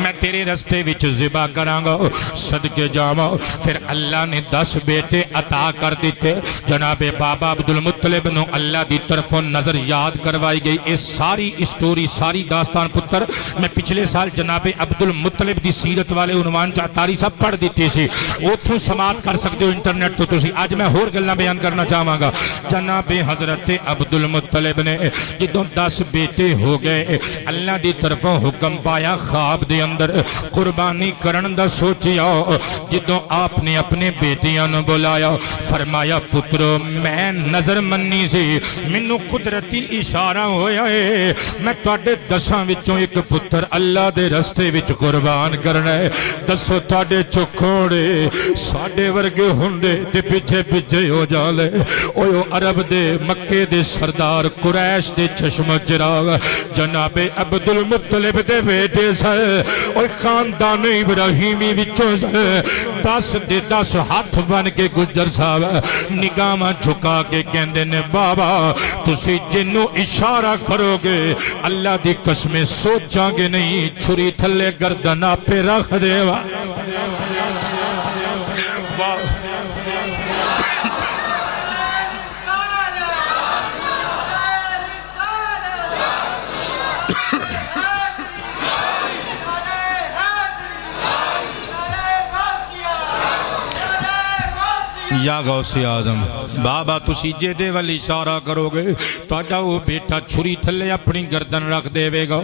میں تیرے رستے وچ ذبح کراں گا۔ صدقے جاواں پھر اللہ نے 10 بیٹے عطا کر دیتے۔ جناب بابا عبدالمطلب نو اللہ دی طرفوں نظر یاد کروائی گئی۔ اس ساری اسٹوری، ساری داستان پتر میں پچھلے سال جناب عبدالمطلب دی سیرت والے عنوان چاتاری صاحب پڑھ دیتے سی، اوتھوں سماعت کر سکتے ہو انٹرنیٹ تو تسی۔ اج میں ہور گلاں بیان کرنا چاہواں گا۔ جناب حضرت عبدالمطلب نے جدوں 10 بیٹے ہو گئے، اللہ دی طرفوں حکم پایا، خواب دے اندر قربانی کرن دا سوچیا، جدوں آپ نے اپنے بیٹیاں نو بلایا، فرمایا پترو میں نظر منی سی، مینوں قدرتی اشارہ ہویا ہے، میں تواڈے 10 وچوں ایک پتر اللہ دے رستے وچ قربان کرنا ہے، دسو تواڈے چوکھوڑے ساڈے ورگے ہوندے تے پیچھے پیچھے ہو جالے۔ اوہ عرب دے مکے دے سردار قریش دے چشم چراغ جناب عبدالمطلب دے بیٹے سر، اور خاندان ابراہیمی وچوں 10 دے 10 ہاتھ بن کے گجر صاحب نگاہ جھکا کے کہندے نے بابا تسی جنوں اشارہ کرو گے اللہ دی قسمیں سوچاں گے نہیں چھری تھلے گردن پہ رکھ دے وا یا غوث اعظم بابا تسی جے دے والی اشارہ کرو گے تہاڈا وہ بیٹا چھری تھلے اپنی گردن رکھ دے گا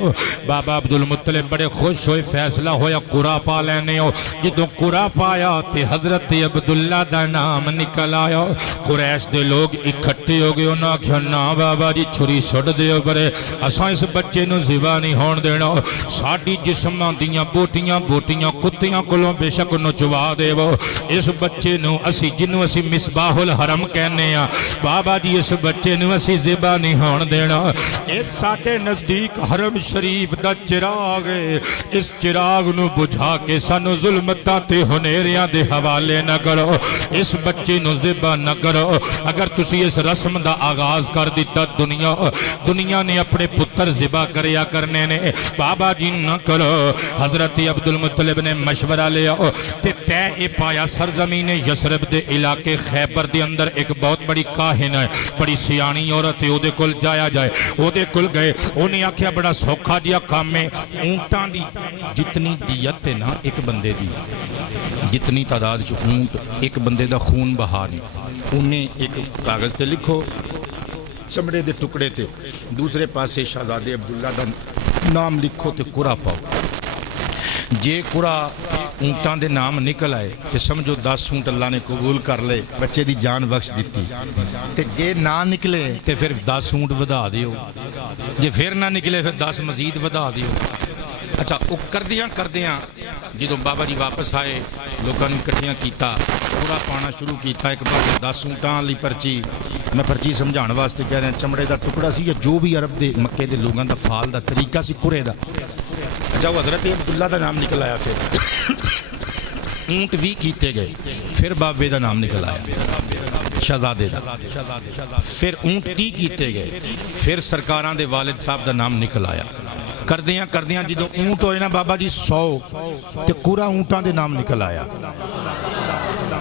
بابا عبدالمطلب بڑے خوش ہوئے فیصلہ ہویا قرآن پا لینے ہو جدوں قرآن پایا تے حضرت عبداللہ دا نام نکل آیا قریش دے لوگ اکھٹے ہو گئے انہاں کہا نا بابا جی چھری سڑ دے ہو برے اساں اس بچے نو زبا نہیں ہون دینا ساڈی جسماں دیاں بوٹیاں کتیاں کولوں بے شک نچوا دے وہ اس بچے نو اسی جنوں اسی مصباح الحرم کہنے ہیں بابا جی اس بچے نو اسی زبا نہیں ہون دینا اس ساٹے نزدیک حرم شریف دا چراغ ہے اس چراغ نو بجھا کے سانو ظلمتاں تے ہنیریاں دے حوالے نہ کرو اس بچے نو زبا نہ کرو اگر تسی اس رسم دا آغاز کر دیتا دنیا نے اپنے پتر زبا کریا کرنے نے بابا جی نہ کرو حضرت عبدالمطلب نے مشورہ لیا تے پایا سرزمین یسرب دے علاقے خیبر دے اندر ایک بہت بڑی کاہن ہے بڑی سیانی عورت ہے او دے کل جایا جائے او دے کل گئے انہیں آکھیا بڑا سوکھا دیا کام میں اونٹان دی جتنی دیت ہے نا ایک بندے دی جتنی تعداد جو اونٹ ایک بندے دا خون بہا نہیں انہیں ایک کاغذ تے لکھو چمڑے دے ٹکڑے تے دوسرے پاسے شہزادے عبداللہ دا نام لکھو تے قرآن پاؤ جے قرآن اونٹاں دے نام نکل آئے تے سمجھو 10 اونٹ اللہ نے قبول کر لے بچے دی جان بخش دیتی تے جے نہ نکلے تے پھر 10 اونٹ ودا دیو جے پھر نہ نکلے پھر 10 مزید ودا دیو اچھا وہ کردیاں جدوں بابا جی واپس آئے لوگوں نے اکٹھیاں کیتا پورا پانا شروع کیتا ایک پاسے 10 اونٹاں لی پرچی میں پرچی سمجھان واسطے کہہ رہے ہیں چمڑے دا ٹکڑا سی یا جو بھی عرب دے مکے دے لوگاں دا فال دا طریقہ سی کرے دا اچھا وہ حضرت عبداللہ دا نام نکل آیا پھر اونٹ بھی کیتے گئے پھر بابے دا نام نکل آیا شہزادے دا پھر اونٹ کیتے گئے پھر سرکاراں دے والد صاحب دا نام نکل آیا کردیاں جدوں اونٹ ہوئے نا بابا جی 100 تے کورا اونٹاں دے نام نکل آیا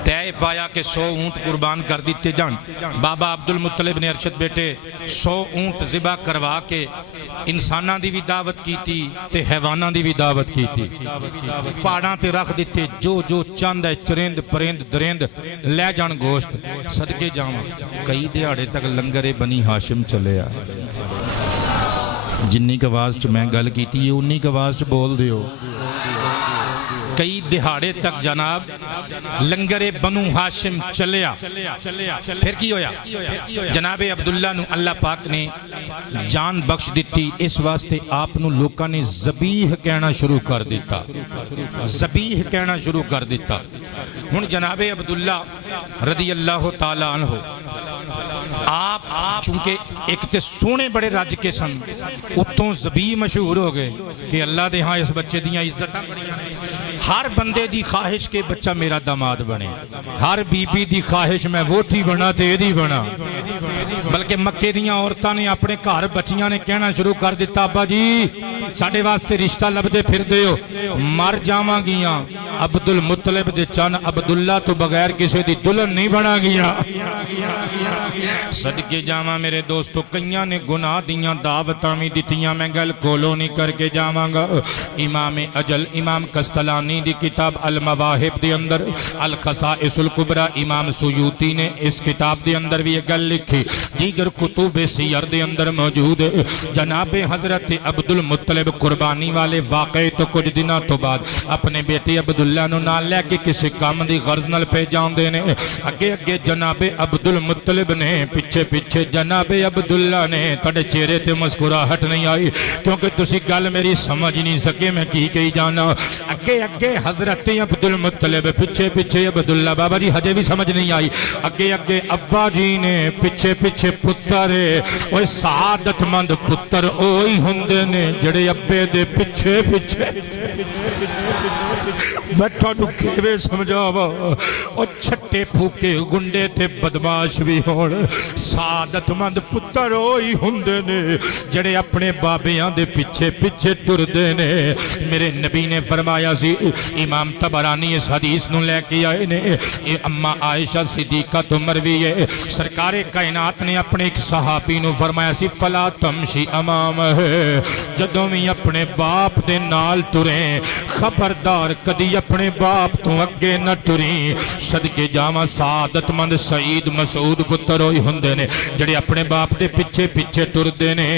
تے پایا کہ 100 اونٹ قربان کر دیتے جان بابا عبدالمطلب نے ارشد بیٹے 100 اونٹ ذبح کروا کے انساناں دی بھی دعوت کی تھی تے حیواناں دی بھی دعوت کی تھی پہاڑاں تے رکھ دیتے جو چاند ہے چرند پرند درند لے جان گوشت صدقے جاواں کئی دیہاڑے تک لنگر بنی ہاشم چلے آ جنی کی آواز چ میں گل کیتی ہے انی کی آواز چ بول دیو کئی دہاڑے تک جناب لنگر بنو ہاشم چلیا پھر کی ہویا جناب عبداللہ نو اللہ پاک نے جان بخش دیتی اس واسطے آپ نو لوکاں نے ذبیح کہنا شروع کر دیتا ذبیح کہنا شروع کر دیتا ہن جناب عبداللہ رضی اللہ تعالی عنہ آپ چونکہ ایک تے سونے بڑے راج کے سن اتوں ذبیح مشہور ہو گئے کہ اللہ دے ہاں اس بچے دیاں عزتاں بڑیاں ہر بندے دی خواہش کے بچہ میرا داماد بنے ہر بی بی دی خواہش میں ووٹی بنا تے دی بنا بلکہ مکے دیاں عورتاں نے اپنے گھر بچیاں نے کہنا شروع کر دیتا ابا جی ساڈے واسطے رشتہ لبدے پھر دیو مر جاواں گیاں عبدالمطلب دے چن عبداللہ تو بغیر کسی دی دلہن نہیں بنا گیا صدقے جاواں میرے دوستو کئیاں نے گناہ دیاں دعوتاں بھی دتیاں میں گل کولونی کر کے جاواں گا امام اجل امام کستلانی دی کتاب المواہب دی اندر الخصائص الکبریٰ امام سیوطی نے اس کتاب دی اندر بھی یہ گل لکھی دیگر کتب سیر دے اندر موجود ہے جناب حضرت عبدالمطلب قربانی والے واقعی تو کچھ دنوں تو بعد اپنے بیٹے عبداللہ نو نال لے کے کسی کام دی غرض نال پہ جان دینے اگے جناب عبدالمطلب نے پیچھے جناب عبداللہ نے تڑے چہرے تے مسکراہٹ نہیں آئی کیونکہ تسی گل میری سمجھ نہیں سکے میں کی کہی جانا اگے اگے حضرت عبد المطلب پیچھے پیچھے عبداللہ بابا جی ہجے بھی سمجھ نہیں آئی اگے اگے ابا جی نے پیچھے پیچھے پتر اوہ سعادت مند پتر اوہی ہوندے نے جڑے ابے دے پیچھے پیچھے میں تو کیویں سمجھاواں او چھٹے پھوکے گنڈے تے بدماش بھی ہون سعادت مند پتر اوہی ہوندے نے جڑے اپنے بابیاں دے پیچھے پیچھے ٹردے نے میرے نبی نے فرمایا سی امام طبرانی اس حدیث نو لے کے آئے نے اماں عائشہ صدیقہ تو مروی ہے سرکار کائنات نے اپنے ایک صحابی نو فرمایا سی فلا تمشی امام ہے جدوں بھی اپنے باپ دے نال ٹریں خبردار کدی اپنے باپ تو اگے نہ ٹریں صدقے جاواں سعادت مند سعید مسعود پتر ہوئی ہوندے نے جڑے اپنے باپ دے پیچھے پیچھے ٹردے نے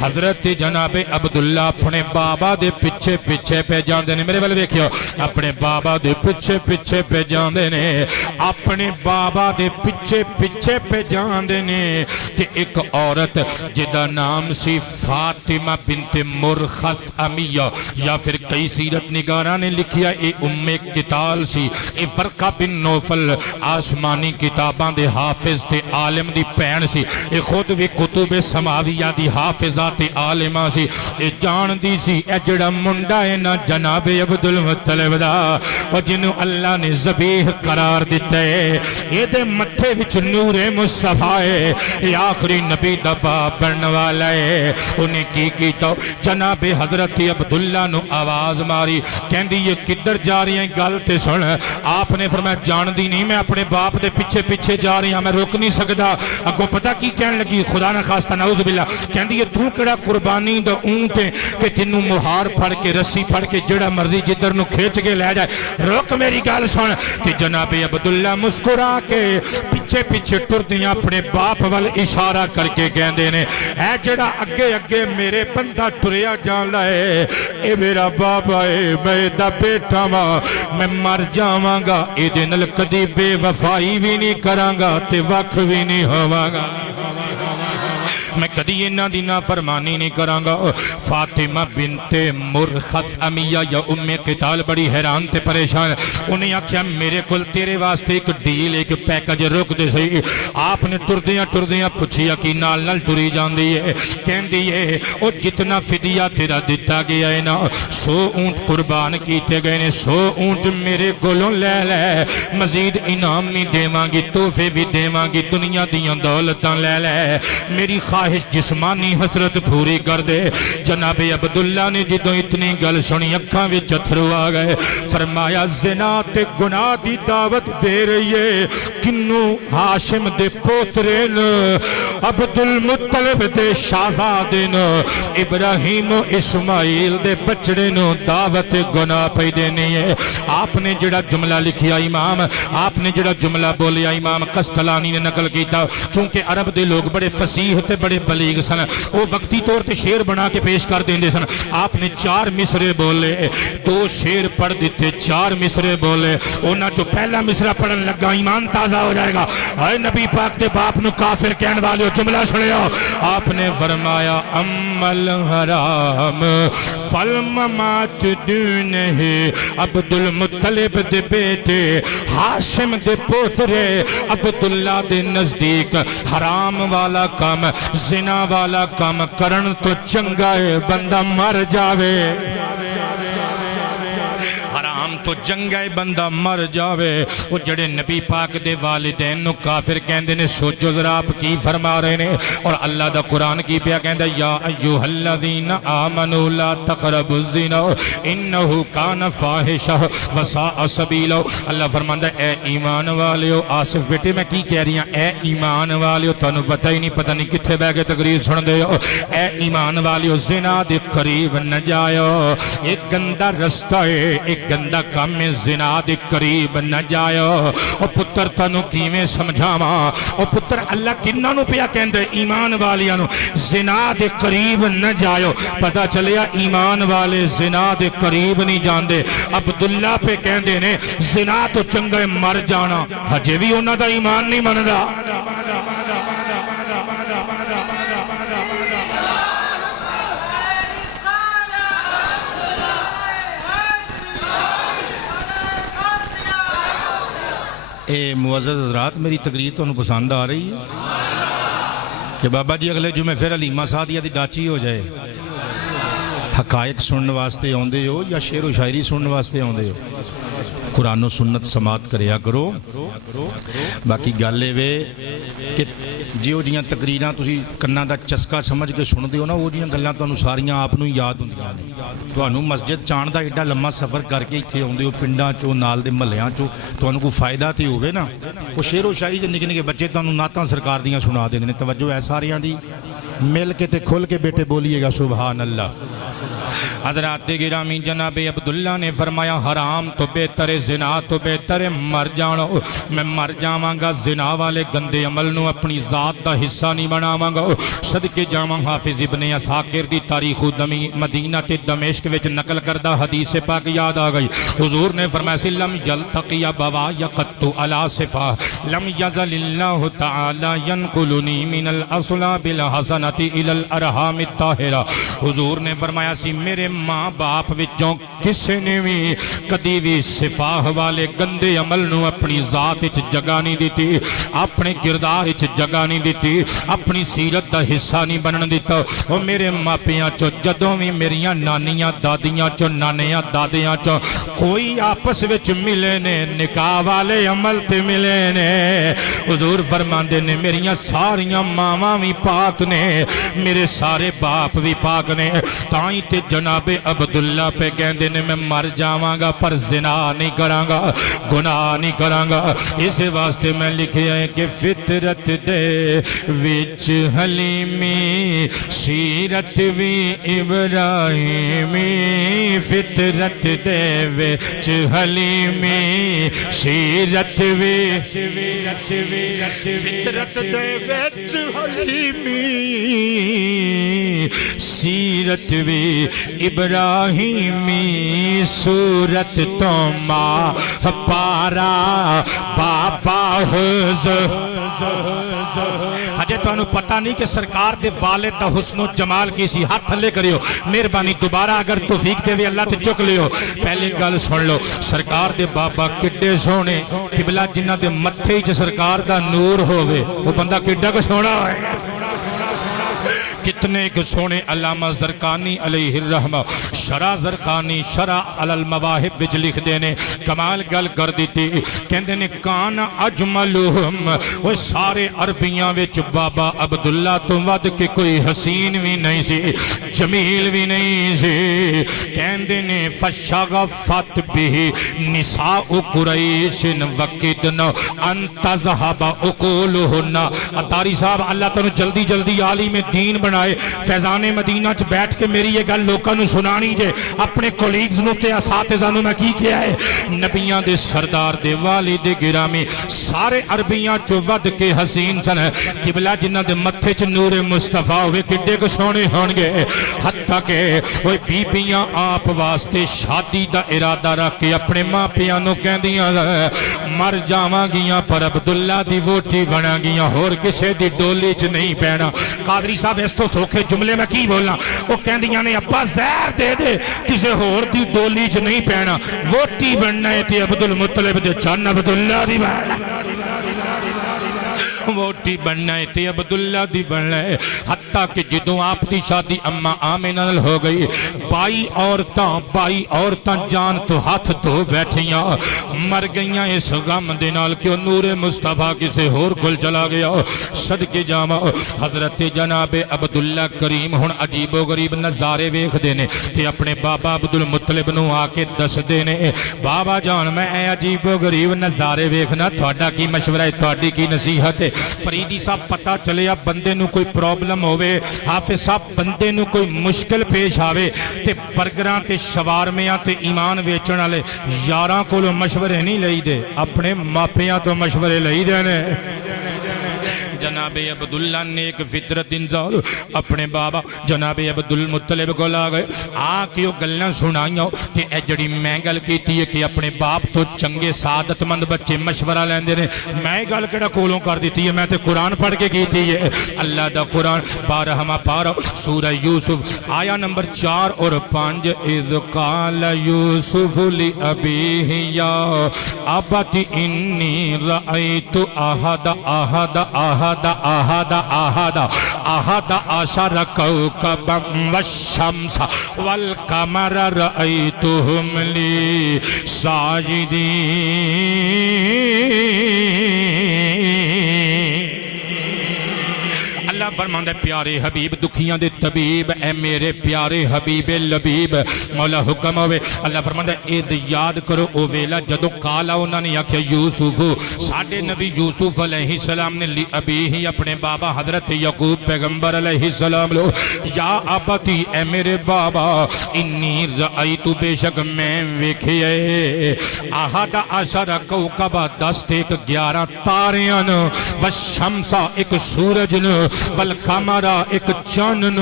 حضرت جناب عبداللہ اپنے بابا دے پیچھے پیچھے پہ جاندے نے میرے والے دیکھو اپنے بابا دے پیچھے پیچھے پہ جاندے نے اپنے بابا دے پیچھے پیچھے پہ جاندے نے کہ ایک عورت جدا نام سی فاطمہ بنت مرخص امیہ یا پھر کئی سیرت نگاران نے لکھیا اے کتال سی اے ورقہ بن نوفل آسمانی کتاباں دے حافظ تے عالم دی پین سی اے خود بھی کتب سماویہ دی حافظات عالمہ سی اے جان دی سی اے جڑا منڈا ہے نا جناب عبد المطلب دا و جنہوں اللہ نے ذبیح قرار دیتا ہے اے دے متھے وچ نور مصطفیٰ ہے اے آخری نبی دا باپ بڑھن والا ہے انہیں کی کیتا جناب حضرت عبداللہ نو آواز ماری کہندی یہ کدھر جا رہی ہیں گل تے سن آپ نے فرمایا جان دی نہیں میں اپنے باپ دے پیچھے پیچھے جا رہی ہوں میں روک نہیں سکتا اگو پتہ کی کہنے لگی خدا نہ خواستہ نعوذ باللہ کہندی یہ تو کڑا قربانی دا اونٹ ہے کہ تینوں مہار پھڑ کے رسی پھڑ کے جڑا مرضی جدھر نو کھینچ کے لے جائے روک میری گل سن کہ جناب عبداللہ مسکرا کے پیچھے پیچھے ٹردیاں اپنے باپ وال اشارہ کر کے کہندے نے اے جڑا اگے اگے میرے بندہ ٹریا جان لائے اے میرا باپ ہے میں دا بیٹا ماں میں مر جاواں گا اے دے نال کدی بے وفائی بھی نہیں کراں گا تے وقت بھی نہیں ہوواں گا میں کدی انہاں دی نافرمانی نہیں کراں گا فاطمہ بنت مرخص امیہ یا ام قتال بڑی حیران تے پریشان انہیں آکھیا میرے کل تیرے واسطے ایک ڈیل ایک پیکج رک دے سی آپ نے ٹردیاں پوچھیا کہ نال نال ٹری جاندی ہے کہندی ہے او جتنا فدیہ تیرا دتا گیا ہے نا 100 اونٹ قربان کیتے گئے نے 100 اونٹ میرے کولوں لے لے مزید انعام بھی دیواں گی تحفے بھی دیواں گی دنیا دیاں دولتاں لے لے میری خواہش جسمانی حسرت پوری کر دے جناب عبداللہ نے جدوں اتنی گل سنی اکھاں وچ اتھرو آ گئے فرمایا زنا تے گناہ دی دعوت دے رہی ہے کنوں ہاشم دے پوترے نو عبد المطلب دے شہزادے نو ابراہیم و اسماعیل دے بچڑے نو دعوت گناہ پہ دینی ہے آپ نے جڑا جملہ لکھیا امام آپ نے جڑا جملہ بولیا امام قسطلانی نے نقل کیتا چونکہ عرب دے لوگ بڑے فصیح تے بڑے بلیغ سن وہ وقتی طور تے شعر بنا کے پیش کر دیندے سن آپ نے 4 مصرے بولے 2 شعر پڑھ دیتے 4 مصرے بولے انہاں جو پہلا مصرہ پڑھن لگا ایمان تازہ ہو جائے گا اے نبی پاک دے باپ نو کافر کہن والے جملہ سنیا آپ نے فرمایا امل حرام فالممات دونه عبد المطلب دے بیٹے ہاشم دے پوترے عبداللہ دے نزدیک حرام والا کام زنا والا کام کرن تو چنگا ہے بندہ مر جاوے حرام تو جنگائے بندہ مر جاوے وہ جڑے نبی پاک دے والدین نو کافر کہندے نے سوچو ذرا آپ کی فرما رہے نے اور اللہ دا قرآن کی پیا کہندہ یا ایوہ الذین آمنوا لا تقربوا الزنا انہو کان فاحشہ وساء سبیلا اللہ فرماندہ اے ایمان والیو آصف بیٹے میں کی کہہ رہی ہیں اے ایمان والیو تانوں پتہ ہی نہیں پتہ نہیں کتھے بے کے تقریر سن دے ہو اے ایمان والیو زنا دے قریب نہ جائیو ایک گندہ رستہ ہے ایک گندہ کام میں زنا دے قریب نہ جائیو او پتر تانوں کیویں سمجھاواں او پتر اللہ کنہاں نو پیا کہندے ایمان والیاں نو زنا دے قریب نہ جائیو پتہ چلیا ایمان والے زنا دے قریب نہیں جاندے عبداللہ پہ کہندے نے زنا تو چنگے مر جانا ہجے بھی انہاں دا ایمان نہیں مندا اے معزز حضرات میری تقریر تو پسند آ رہی ہے کہ بابا جی اگلے جمعے پھر حلیمہ سعدیہ دی ڈاچی ہو جائے حقائق سننے واسطے آندے ہو یا شعر و شاعری سننے واسطے آندے ہو قرآن و سنت سماعت کریا کرو باقی گل اے کہ جیو جیاں تقریراں تسی کناں دا چسکا سمجھ کے سن دیو نا وہ جیاں گلاں تانوں ساریاں آپ نوں یاد ہوندیاں نے تانوں مسجد چان دا ایڈا لمبا سفر کر کے ایتھے آندے ہو پنڈاں چوں نال دے محلیاں چوں تانوں کوئی فائدہ تے ہوے نا وہ شعر و شاعری دے نکے نکے بچے تانوں نعتاں سرکار دیاں سنا دیندے نے توجہ ہے ساریاں دی مل کے تے کھل کے بیٹے بولیے گا سبحان اللہ حضرات گرامی جناب عبداللہ نے فرمایا حرام تو بہتر زنا تو بہتر مر جانو میں مر جاواں گا زنا والے گندے عمل نو اپنی ذات دا حصہ نہیں بناواں گا صدقے جاواں حافظ ابن عساکر دی تاریخ مدینہ تے دمشق وچ نقل کردہ حدیث پاک یاد آ گئی حضور نے فرمایا لم یلتقی بوایا قط علی صفا لم یزل اللہ تعالی ینقلنی من الاصلاب الحسنۃ الی الارحام الطاہرہ حضور نے فرمایا میرے ماں باپ وچوں کسے نے بھی کدی بھی صفاح والے گندے عمل نو اپنی ذات وچ جگہ نہیں دیتی اپنے کردار وچ جگہ نہیں دیتی اپنی سیرت دا حصہ نہیں بنن دیتا او میرے ماپیاں چو جدوں بھی میریاں نانیاں دادیاں چو نانیاں دادیاں چو کوئی آپس وچ ملے نے نکاح والے عمل تے ملے نے حضور فرماندے نے میریاں ساریاں ماواں بھی پاک نے میرے سارے باپ بھی پاک نے تائیں تے جناب عبداللہ پہ کہندے نے میں مر جاواں گا پر زنا نہیں کراں گا گناہ نہیں کراں گا اس واسطے میں لکھیا ہے کہ فطرت دے وچ حلیمی سیرت وی ابراہیمی فطرت دے وچ حلیمی سیرت وی فطرت دے وچ حلیمی سیرت وی ابراہیمی صورت تو ماں پارا بابا حضر ہجے تو انہوں پتہ نہیں کہ سرکار دے والد دا حسن و جمال کی سی ہاتھ تھلے کریو مہربانی دوبارہ اگر توفیق دے وی اللہ تے چک لیو پہلے گل سن لو سرکار دے بابا کڈے سونے قبلہ جنہ دے متھے ہی سرکار دا نور ہوئے وہ بندہ کڈا کو سونا ہوئے کتنے کو سونے علامہ زرقانی علیہ الرحمہ شرح زرقانی شرح علی المواہب وچ لکھ دینے کمال گل کر دیتی کہندے نے کان اجملہم وہ سارے عربیاں وچ بابا عبداللہ تو ود کے کوئی حسین بھی نہیں سی جمیل بھی نہیں سی کہندے نے فشغفت بھی نساء قریش وقتن ان تذہب عقولہن اتاری صاحب اللہ تعالیٰ جلدی جلدی عالم دین بنائے فیضان مدینہ چ بیٹھ کے میری یہ گل لوکاں نو سنانی جے اپنے کولیگز نو تے اساتذہ نو میں کی کیا ہے نبیاں دے سردار دے والد گرامی سارے عربیاں چ ود کے حسین سن قبلہ جنہ دے متھے چ نور مصطفیٰ ہوئے کڈے کو سونے ہون گے حتیٰ کہ وہ بیبیاں آپ واسطے شادی دا ارادہ رکھ کے اپنے ماں پیاں نو کہندیاں مر جاواں گیاں پر عبداللہ دی ووٹی بنا گیاں ہور کسے دی ڈولی چ نہیں پینا قادری صاحب اس تو سوکھے جملے میں کی بولنا وہ کہندیاں نے ابا زہر دے دے کسے ہور دی ڈولی چ نہیں پینا ووٹی بننا ہے تے عبدالمطلب دے چن عبداللہ دی بننا ووٹی بننا ہے تے عبداللہ دی بننا ہے حتیٰ کہ جدوں آپ دی شادی اماں آمنہ نال ہو گئی بائی عورتاں جان تو ہاتھ تو بیٹھیاں مر گئیاں اس غم دے نال کہ نور مصطفیٰ کسے ہور کل چلا گیا صدقے جاواں حضرت جناب عبداللہ کریم ہن عجیب و غریب نظارے ویکھ دینے تے اپنے بابا عبدالمطلب نو آ کے دس دینے بابا جان میں اے عجیب و غریب نظارے ویکھنا تہاڈا کی مشورہ ہے تہاڈی کی نصیحت ہے فریدی صاحب پتہ چلیا بندے نو کوئی پرابلم ہوئے حافظ صاحب بندے نو کوئی مشکل پیش آوے تے برگراں تے شوارمیاں تے ایمان ویچن والے یاراں کولوں مشورے نہیں لئی دے اپنے ماپیاں تو مشورے لئی دینے جناب عبداللہ نیک فطرت انسان اپنے بابا جناب عبدال مطلب کو لا گئے آ کے وہ گلاں سنائیاں کہ اے جڑی میں گل کیتی ہے کہ اپنے باپ تو چنگے سعادت مند بچے مشورہ لیندے نے میں گل کیڑا کولوں کر دیتی ہے میں تے قرآن پڑھ کے کیتی ہے اللہ دا قرآن بارہواں پارہ سورہ یوسف آیا نمبر 4 اور 5 اذ قال یوسف لأبیہ یا ابت انی رأیت احد عشر کوكبا والشمس والقمر رأيتهم لي ساجدين اللہ فرماندہ پیارے حبیب دکھیاں دے طبیب اے میرے پیارے حبیب لبیب مولا حکم ہوئے اللہ فرماندہ اید یاد کرو او ویلا جدو قالا انہوں نے آکھیا یوسف ساڑھے نبی یوسف علیہ السلام نے لی ابی ہی اپنے بابا حضرت یعقوب پیغمبر علیہ السلام لو یا آباتی اے میرے بابا انی رأیتو بے شک میں ویکھئے احد عشر کوكبا 10 ایک 11 تاریان والشمسا ایک سورج والقمرہ ایک چانن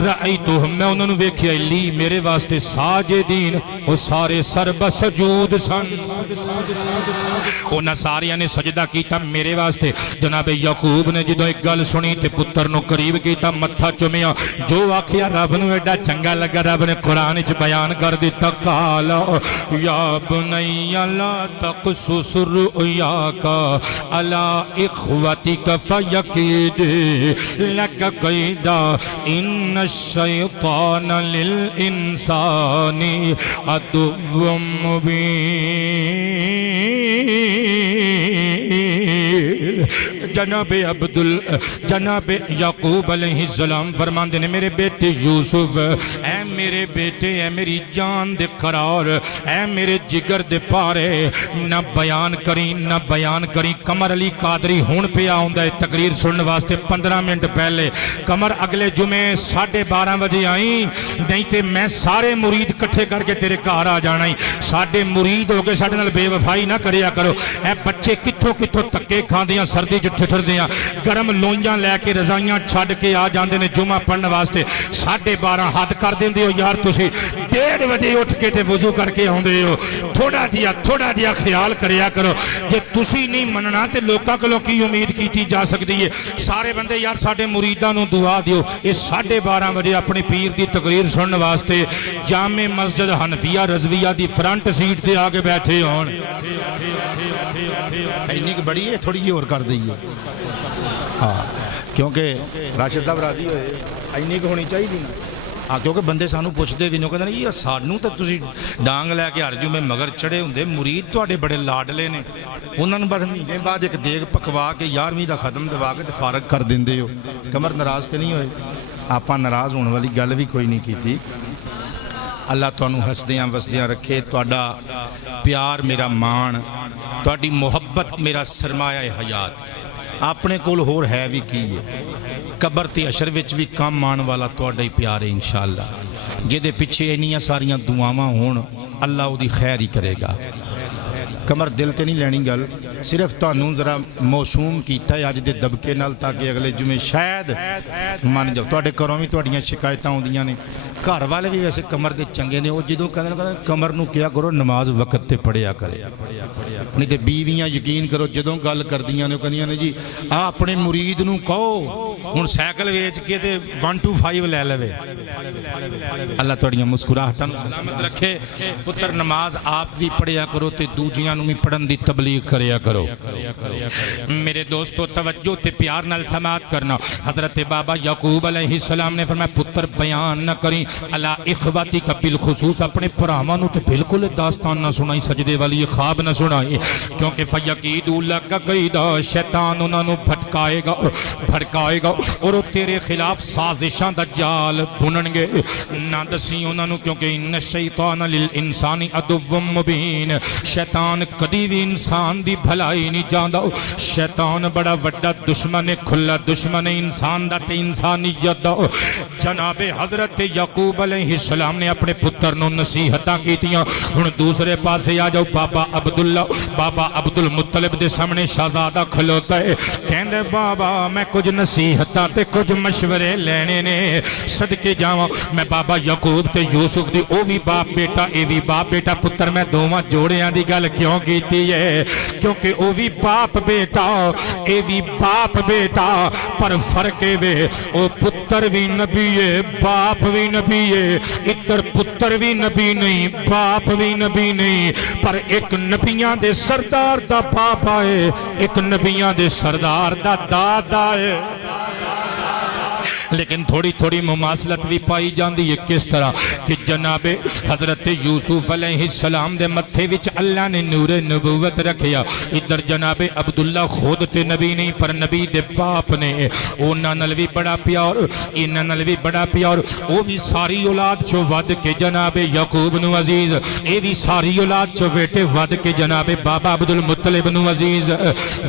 رأیتو میں انہوں نے ویکھیا لی میرے واسطے ساجدین وہ سارے سرب سجود سن انہاں ساریاں نے سجدہ کیتا میرے واسطے جناب یعقوب نے جدو ایک گل سنی تے پتر نو قریب کیتا متھا چومیا جو واقعہ رب نو ایڈا چنگا لگا رب نے قرآن چ بیان کر دیتا قالا یا بنی لا تقصص رؤیاک علی اخوتک فیکید لک قیدا ان الشیطان للانسان عدو مبین جناب یعقوب علیہ السلام فرماندے نے میرے بیٹے یوسف اے میرے بیٹے اے میری جان دے قرار اے میرے جگر دے پارے نہ بیان کریں قمر علی قادری ہون پہ آؤندہ ہے تقریر سننے واسطے 15 منٹ پہلے قمر اگلے جمعے 12:30 بجے آئیں نہیں تے میں سارے مرید کٹھے کر کے تیرے کار آ جانا ہی ساڑھے مرید ہو کے ساڑھے نال بے وفائی نہ کریا کرو اے بچے کتھوں تکے کھان دیاں سردی جو ٹھٹر دیاں گرم لوئیاں لے کے رضائیاں چھڑ کے آ جاندے نے جمعہ پڑھنے واسطے 12:30 حد کر دیں دیو یار تسی 1:30 بجے اٹھ کے تے وضو کر کے آن دے ہو تھوڑا دیا خیال کریا کرو کہ تسی نہیں مننا تے لوکاں کلوں کی امید کیتی جا سکتی ہے سارے بندے یار ساڑھے مریداں نو دعا دیو اس 12:30 بجے اپنے پیر دی تقریر سننے واسطے جامع مسجد حنفیہ رضویہ دی فرنٹ سیٹ تے آگے بیٹھے ہون اینی کہ بڑی ہے تھوڑی اور کر دئیے ہاں کیونکہ راشد صاحب راضی ہوئے اینی کہ ہونی چاہیے دی ہاں کیونکہ بندے سانو پوچھتے بھی نو کہتے ہیں یہ سانو تو تسی ڈانگ لے کے ہر جمعے مگر چڑھے ہوندے مرید تواڈے بڑے لاڈلے نے انہوں نے بس مہینے بعد ایک دیگ پکوا کے 11ویں دا ختم دوا کے فارغ کر دیندے ہو کمر ناراض تے نہیں ہوئے آپاں ناراض ہونے والی گل بھی کوئی نہیں کیتی اللہ تانوں ہسدیاں وسدیاں رکھے تواڈا پیار میرا مان تواڈی محبت میرا سرمایہ حیات اپنے کول ہور ہے بھی کی ہے قبر تے حشر وچ بھی کام آن والا تواڈا ہی پیار ہے انشاءاللہ جے پیچھے انیاں ساریاں دعاواں ہون اللہ او دی خیر ہی کرے گا کمر دل تے نہیں لینی گل صرف تانوں ذرا موسوم کیتا ہے اج دے دبکے نال تاکہ اگلے جمعے شاید مان جاؤ تواڈے گھروں بھی تواڈیاں شکایتاں ہوندیاں نے گھر والے بھی ویسے کمر دے چنگے نے وہ جدوں کہندے کمر نو کیا کرو نماز وقت تے پڑھیا کرے نہیں تے بیویاں یقین کرو جدوں گل کردیاں نے کہندیاں نے جی آ اپنے مرید نو کہو ہن سائیکل ویچ کے تے 1 to 5 لے لوے اللہ تواڈیاں مسکراہٹاں نوں سلامت رکھے پتر نماز آپ بھی پڑھیا کرو تے دوجیاں نو بھی پڑھن دی تبلیغ کریا کرو میرے دوستو توجہ تے پیار نال سماعت کرنا حضرت بابا یعقوب علیہ السلام نے فرمایا پتر بیان نہ کریں اللہ اخواتی کا بالخصوص اپنے پراواں نو تے بالکل داستان نہ سنائی سجدے والی خواب نہ سنائی کیونکہ فیقیدو لک قیدا شیطان انہاں نو بھٹکائے گا اور تیرے خلاف سازشاں دا جال بنن گے نہ دسی انہاں نو کیونکہ ان الشیطان للانسان عدو مبین شیطان کدی بھی انسان دی بھلائی نہیں جاندا شیطان بڑا وڈا دشمن کھلا دشمن انسان دا تے انسانیت دا جناب حضرت یعقوب علیہ السلام نے اپنے پتر نو نصیحتاں کیتیاں ہن دوسرے پاسے آ جاؤ بابا عبداللہ بابا عبد المطلب دے سامنے شہزادہ کھلوتا ہے کہندے بابا میں کچھ نصیحتاں تے کچھ مشورے لینے نے صدقے جاواں میں بابا یعقوب تے یوسف دی او بھی باپ بیٹا اے بھی باپ بیٹا پتر میں دوواں جوڑیاں دی گل کیوں کیتی ہے کیونکہ او بھی باپ بیٹا اے بھی باپ بیٹا پر فرق وے او پتر بھی نبی ہے باپ بھی نبی ہے ادھر پتر بھی نبی نہیں باپ بھی نبی نہیں پر ایک نبیاں دے سردار دا باپ آئے ایک نبیاں دے سردار دا دادا ہے لیکن تھوڑی تھوڑی مماثلت بھی پائی جاندی ہے کس طرح کہ جناب حضرت یوسف علیہ السلام دے متھے وچ اللہ نے نور نبوت رکھیا ادھر جناب عبداللہ خود تے نبی نہیں پر نبی دے باپ نے اونا نال بھی بڑا پیار انہاں نال بھی بڑا پیار او بھی ساری اولاد چو ود کے جناب یعقوب نو عزیز اے بھی ساری اولاد چو بیٹے ود کے جناب بابا عبدالمطلب نو عزیز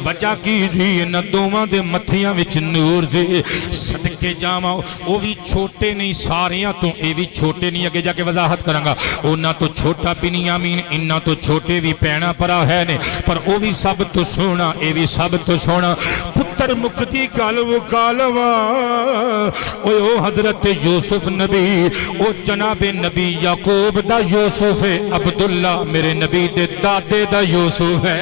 وجہ کی سی انہاں دوواں دے متھیاں وچ نور سے صدقے جاواں او بھی چھوٹے نہیں ساریاں تو اے بھی چھوٹے نہیں اگے جا کے وضاحت کرانگا اونا تو چھوٹا بنیامین انہاں تو چھوٹے بھی پینا پرا ہے نے پر او بھی سب تو سونا اے بھی سب تو سونا پتر مکتی کالو کالوا او حضرت یوسف نبی او جناب نبی یعقوب دا یوسف ہے عبداللہ میرے نبی دے دادے دا یوسف ہے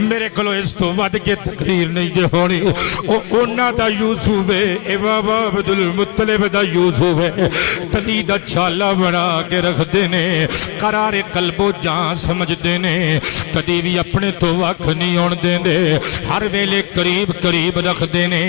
میرے کلو اس تو ود کے تقریر نہیں جے ہونی او اونا دا یوسف ہے اے بابا عبدالمطلب دا یوسف ہے تدی دا چھالا بنا کے رکھ دینے قرار قلب و جان سمجھ دینے کدی بھی اپنے تو وقت نہیں ہون دینے ہر ویلے قریب قریب رکھ دینے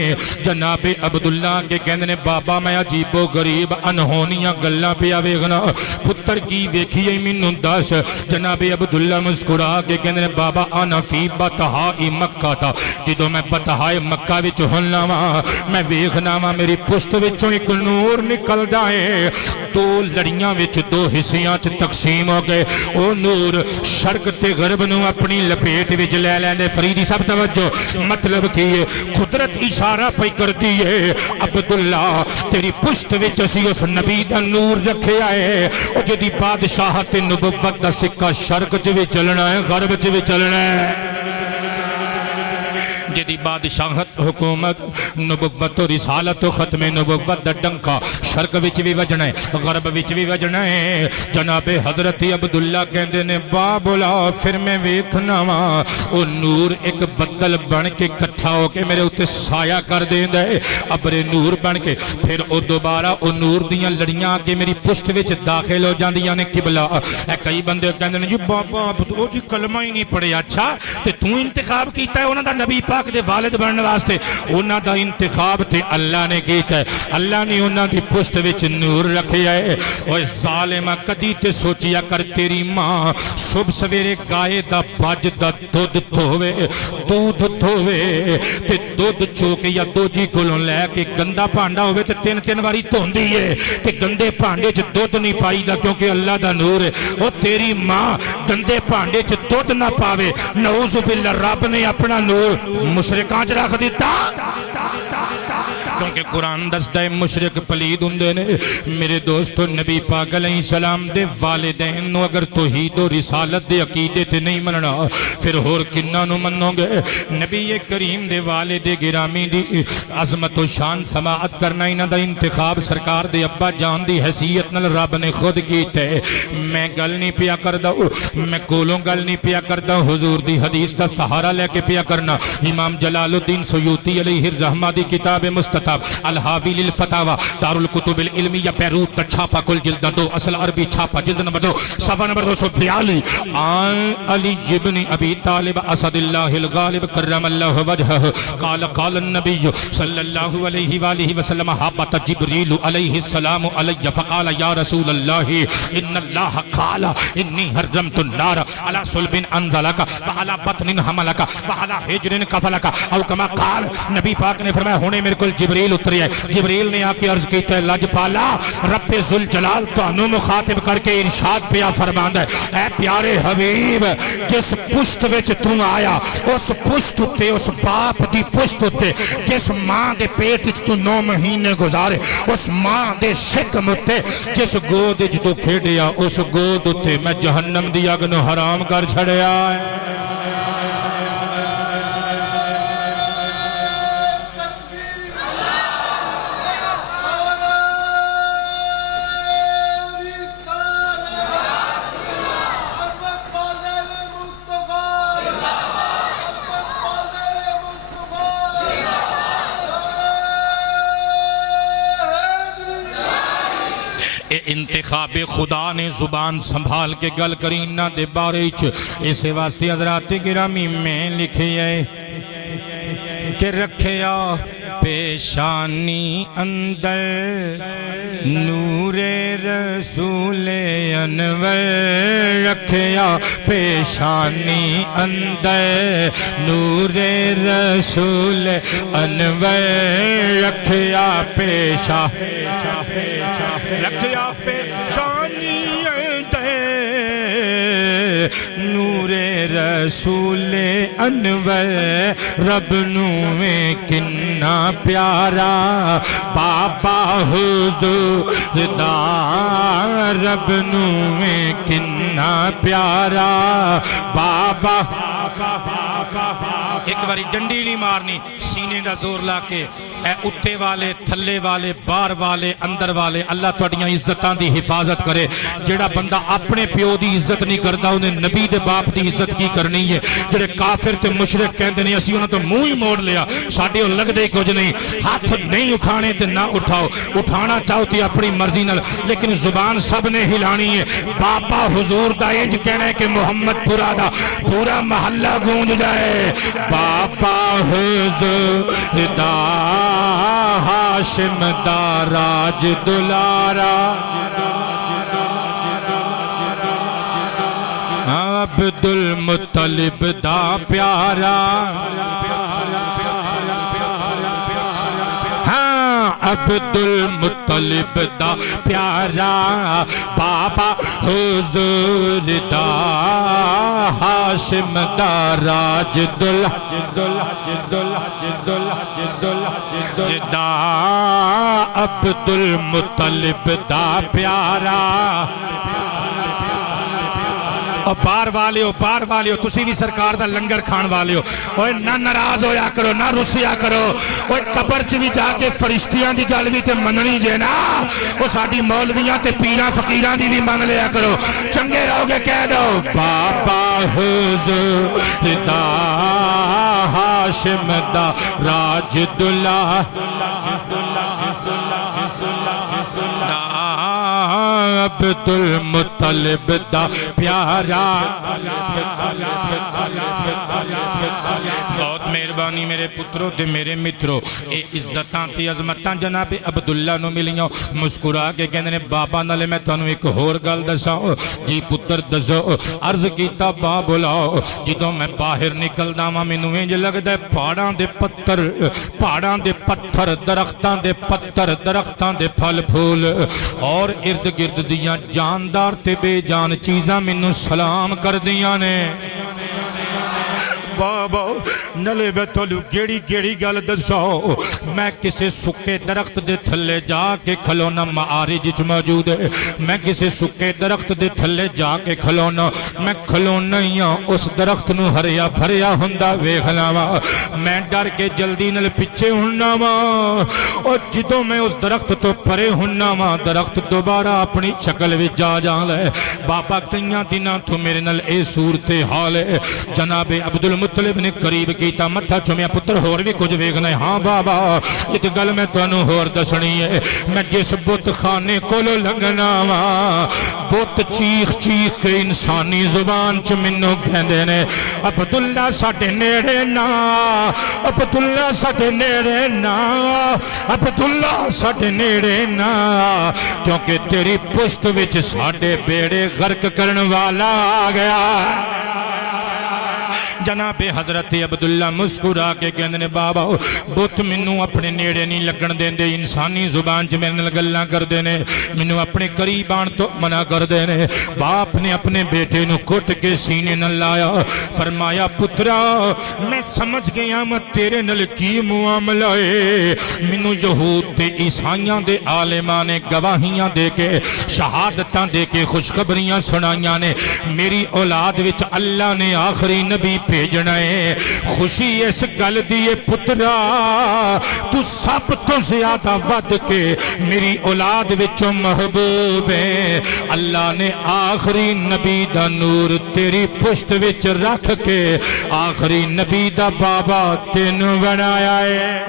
جناب عبداللہ کے کہندے بابا میں عجیب و غریب انہونیاں گلاں پیا ویکھنا پتر کی ویکھیے مینوں دس جناب عبداللہ مسکرا کے کہندے بابا انا فی بتہائی مکہ تھا جدو میں بتہائی مکہ وچ ہلنا وا میں ویکھنا وا میری پشت وچوں ایک نور نکل دائے دو لڑیاں وچ دو حصیاں چ تقسیم ہو گئے او نور شرق تے غرب نو اپنی لپیٹ وچ لے لیندے فریدی سب توجہ مطلب کی قدرت اشارہ پئی کردی ہے عبداللہ تیری پشت وچ اسی اس نبی دا نور رکھے آئے او جدی بادشاہت نبوت دا سکہ شرق چ وی چلنا ہے غرب چ وی چلنا ہے جدی بادشاہت حکومت نبوت و رسالت و ختم نبوت دا ڈنکا شرق وچ بھی وجنا ہے غرب وچ بھی وجنا ہے جناب حضرت عبداللہ کہندے نے بابلا پھر میں ویکھنا وا او نور ایک بدل بن کے کٹھا ہو کے میرے اوتے سایہ کر دیندا ہے ابر نور بن کے پھر او دوبارہ او نور دیاں لڑیاں کے میری پشت وچ داخل ہو جاندیاں نے قبلہ اے کئی بندے کہندے نے جی بابا او جی کلمہ ہی نہیں پڑھیا اچھا تے تو انتخاب کیتا ہے انہاں دا نبی پاک دے والد بننے واسطے انہاں دا انتخاب تے اللہ نے کیتا ہے اللہ نے انہاں دی پشت وچ نور رکھیا ہے اوے ظالمہ کدی تے سوچیا کر تیری ماں صبح سویرے گائے دا بج دا دودھ دھوے تے دودھ چوکے یا دوجی کولوں لے کے گندا بھانڈا ہوے تے تین تین واری دھوندی ہے تے گندے بھانڈے چ دودھ نہیں پائی دا کیونکہ اللہ دا نور ہے او تیری ماں گندے بھانڈے چ دودھ نہ پاوے نعوذ باللہ رب نے اپنا نور مشرکاں چ رکھ دیتا کیونکہ قرآن دستا ہے مشرک پلید ہوندے نے میرے دوستو نبی پاک علیہ السلام دے والدین نو اگر توحید و رسالت دے عقیدے تے نہیں مننا پھر ہور کنہ نو منو گے نبی کریم دے والد گرامی دی عظمت و شان سماعت کرنا انہاں دا انتخاب سرکار دے ابا جان دی حیثیت نال رب نے خود کیتے میں گل نہیں پیا کردا میں کولوں گل نہیں پیا کردا حضور دی حدیث دا سہارا لے کے پیا کرنا امام جلال الدین سیوطی علیہ الرحمہ دی کتاب مستطاب الحاوی للفتاوہ دار الکتب العلمیہ بیروت کا چھاپا کل جلد 2 اصل عربی چھاپا جلد نمبر 2 صفحہ نمبر 242 آن علی ابن ابی طالب اسد اللہ الغالب کرم اللہ وجہہ قال قال النبی صلی اللہ علیہ وآلہ وسلم حابت جبریل علیہ السلام علی فقال یا رسول اللہ ان اللہ قال انی حرمت النار علی صلب انزلک وعلی بطن حملک وعلی حجر کفلک او کما قال نبی پاک نے فرمایا ہونے میرے کل جبریل اتری ہے جبریل نے آکے عرض کیتا ہے لج پالا رب ذوالجلال تانوں مخاطب کر کے ارشاد پیا فرماندا ہے اے پیارے حبیب جس پشت وچ تو آیا اس پشت تے اس باپ دی پشت تے جس ماں دے پیٹ وچ تو 9 مہینے گزارے اس ماں دے شکم تے جس گود وچ تو کھیڈیا اس گود تے میں جہنم دی اگ نو حرام کر چھڑیا ہے اے انتخاب خدا نے زبان سنبھال کے گل کرینہ دے بارے اسے واسطے حضرات گرامی میں لکھے کہ رکھیا پیشانی اندر نور رسول انور، رکھیا پیشانی اندر نور رسول انور، رکھیا رکھیا پیشانی اندر نور رسول انور، رب نویں کنا پیارا بابا حضور دا، رب نویں کنا پیارا بابا۔ ایک باری ڈنڈی نہیں مارنی، سینے دا زور لا کے اے اتے والے تھلے والے بار والے اندر والے، اللہ تہاڈیاں عزتاں دی حفاظت کرے۔ جڑا بندہ اپنے پیو دی عزت نہیں کردا انہیں نبی دے باپ دی عزت کی کرنی ہے۔ جڑے کافر تے مشرک کہندے نے اسی انہاں تو منہ ہی موڑ لیا، ساڈے او لگدے کچھ نہیں، ہاتھ نہیں اٹھانے تے نہ اٹھاؤ، اٹھانا چاہو تے اپنی مرضی نال، لیکن زبان سب نے ہلانی ہے۔ بابا حضور دا انج کہنا ہے کہ محمد پورا دا پورا محلہ گونج جائے، بابا حضور دا ہاشم دا راج دلارا، عبد المطلب دا پیارا، عبد المطلب دا پیارا بابا حضور دا ہاشم دا راج دا، عبد المطلب دا پیارا۔ اور بار والے ہو تسی بھی سرکار دا لنگر کھان والے ہو، اوہ نہ ناراض ہویا کرو، نہ رسیا کرو، اوہ قبر چ بھی جا کے فرشتیاں دی گل بھی تے مننی جے نا، وہ ساڈی مولویاں تے پیراں فقیراں دی بھی من لیا کرو، چنگے رہو گے کہہ دو بابا حضور دا ہاشم دا راج دلہ، عبد المطلب دا پیارا۔ بہت مہربانی میرے پتروں تے میرے متروں، اے عزتاں تے عظمتاں جناب عبداللہ نو ملیاں، مسکرا کے کہندے نے بابا نالے میں تانوں ایک ہور گل دساں، جی پتر دسو، عرض کیتا با بلاؤ، جدوں میں باہر نکلدا واں مینوں انج لگدا ہے پہاڑاں دے پتھر، درختاں دے پتھر، درختاں دے پھل پھول، اور ارد گرد دیاں جاندار تے بے جان چیزاں مینوں سلام کر دیاں نے۔ بابا نلے میں تھولو گیڑی گل دساؤ، میں کسے سکے درخت دے تھلے جا کے کھلونا، معارج وچ موجود ہے، میں کسے سکے درخت دے تھلے جا کے کھلونا، میں کھلونا ہی ہاں اس درخت نو ہریا بھریا ہوندا ویکھ لاواں، میں ڈر کے جلدی نال پیچھے ہوندا واں، اور جدوں میں اس درخت تو پرے ہوندا واں درخت دوبارہ اپنی شکل وچ جا جاندا ہے۔ بابا کئیاں دناں تو میرے نال اے صورت حال ہے، جناب عبد المطلب نے قریب کیتا، متھا چومیا، پتر ہور بھی کچھ ویکھنا ہے؟ ہاں بابا ایک گل میں تانوں ہور دسنی ہے، میں جس بت خانے کولو لنگنا وا، بت چیخ کے انسانی زبان چ مینوں کہندے نے عبداللہ ساڈے نیڑے نا، عبداللہ ساڈے نیڑے نا، عبداللہ ساڈے نیڑے نا، کیونکہ تیری پشت وچ ساڈے بیڑے غرق کرن والا آ گیا۔ جناب حضرت عبداللہ مسکرا کے کہندے نے بابا بت مینوں اپنے نیڑے نہیں لگن دیندے، انسانی زبان چ میرے نال گلاں کردے نے، مینوں اپنے قریب آن تو منع کردے نے۔ باپ نے اپنے بیٹے نو کٹ کے سینے نال لایا، فرمایا پترا میں سمجھ گیا میں تیرے نال کی معاملہ ہے، مینوں یہود تے عیسائیاں دے عالماں نے گواہیاں دے کے شہادتاں دے کے خوشخبریاں سنائیاں نے، میری اولاد وچ اللہ نے آخری نبی بھیجنا ہے، خوشی اس گل دیئے پترا تو سب تو زیادہ ود کے میری اولاد وچوں محبوب ہے، اللہ نے آخری نبی دا نور تیری پشت وچ رکھ کے آخری نبی دا بابا تینوں بنایا ہے۔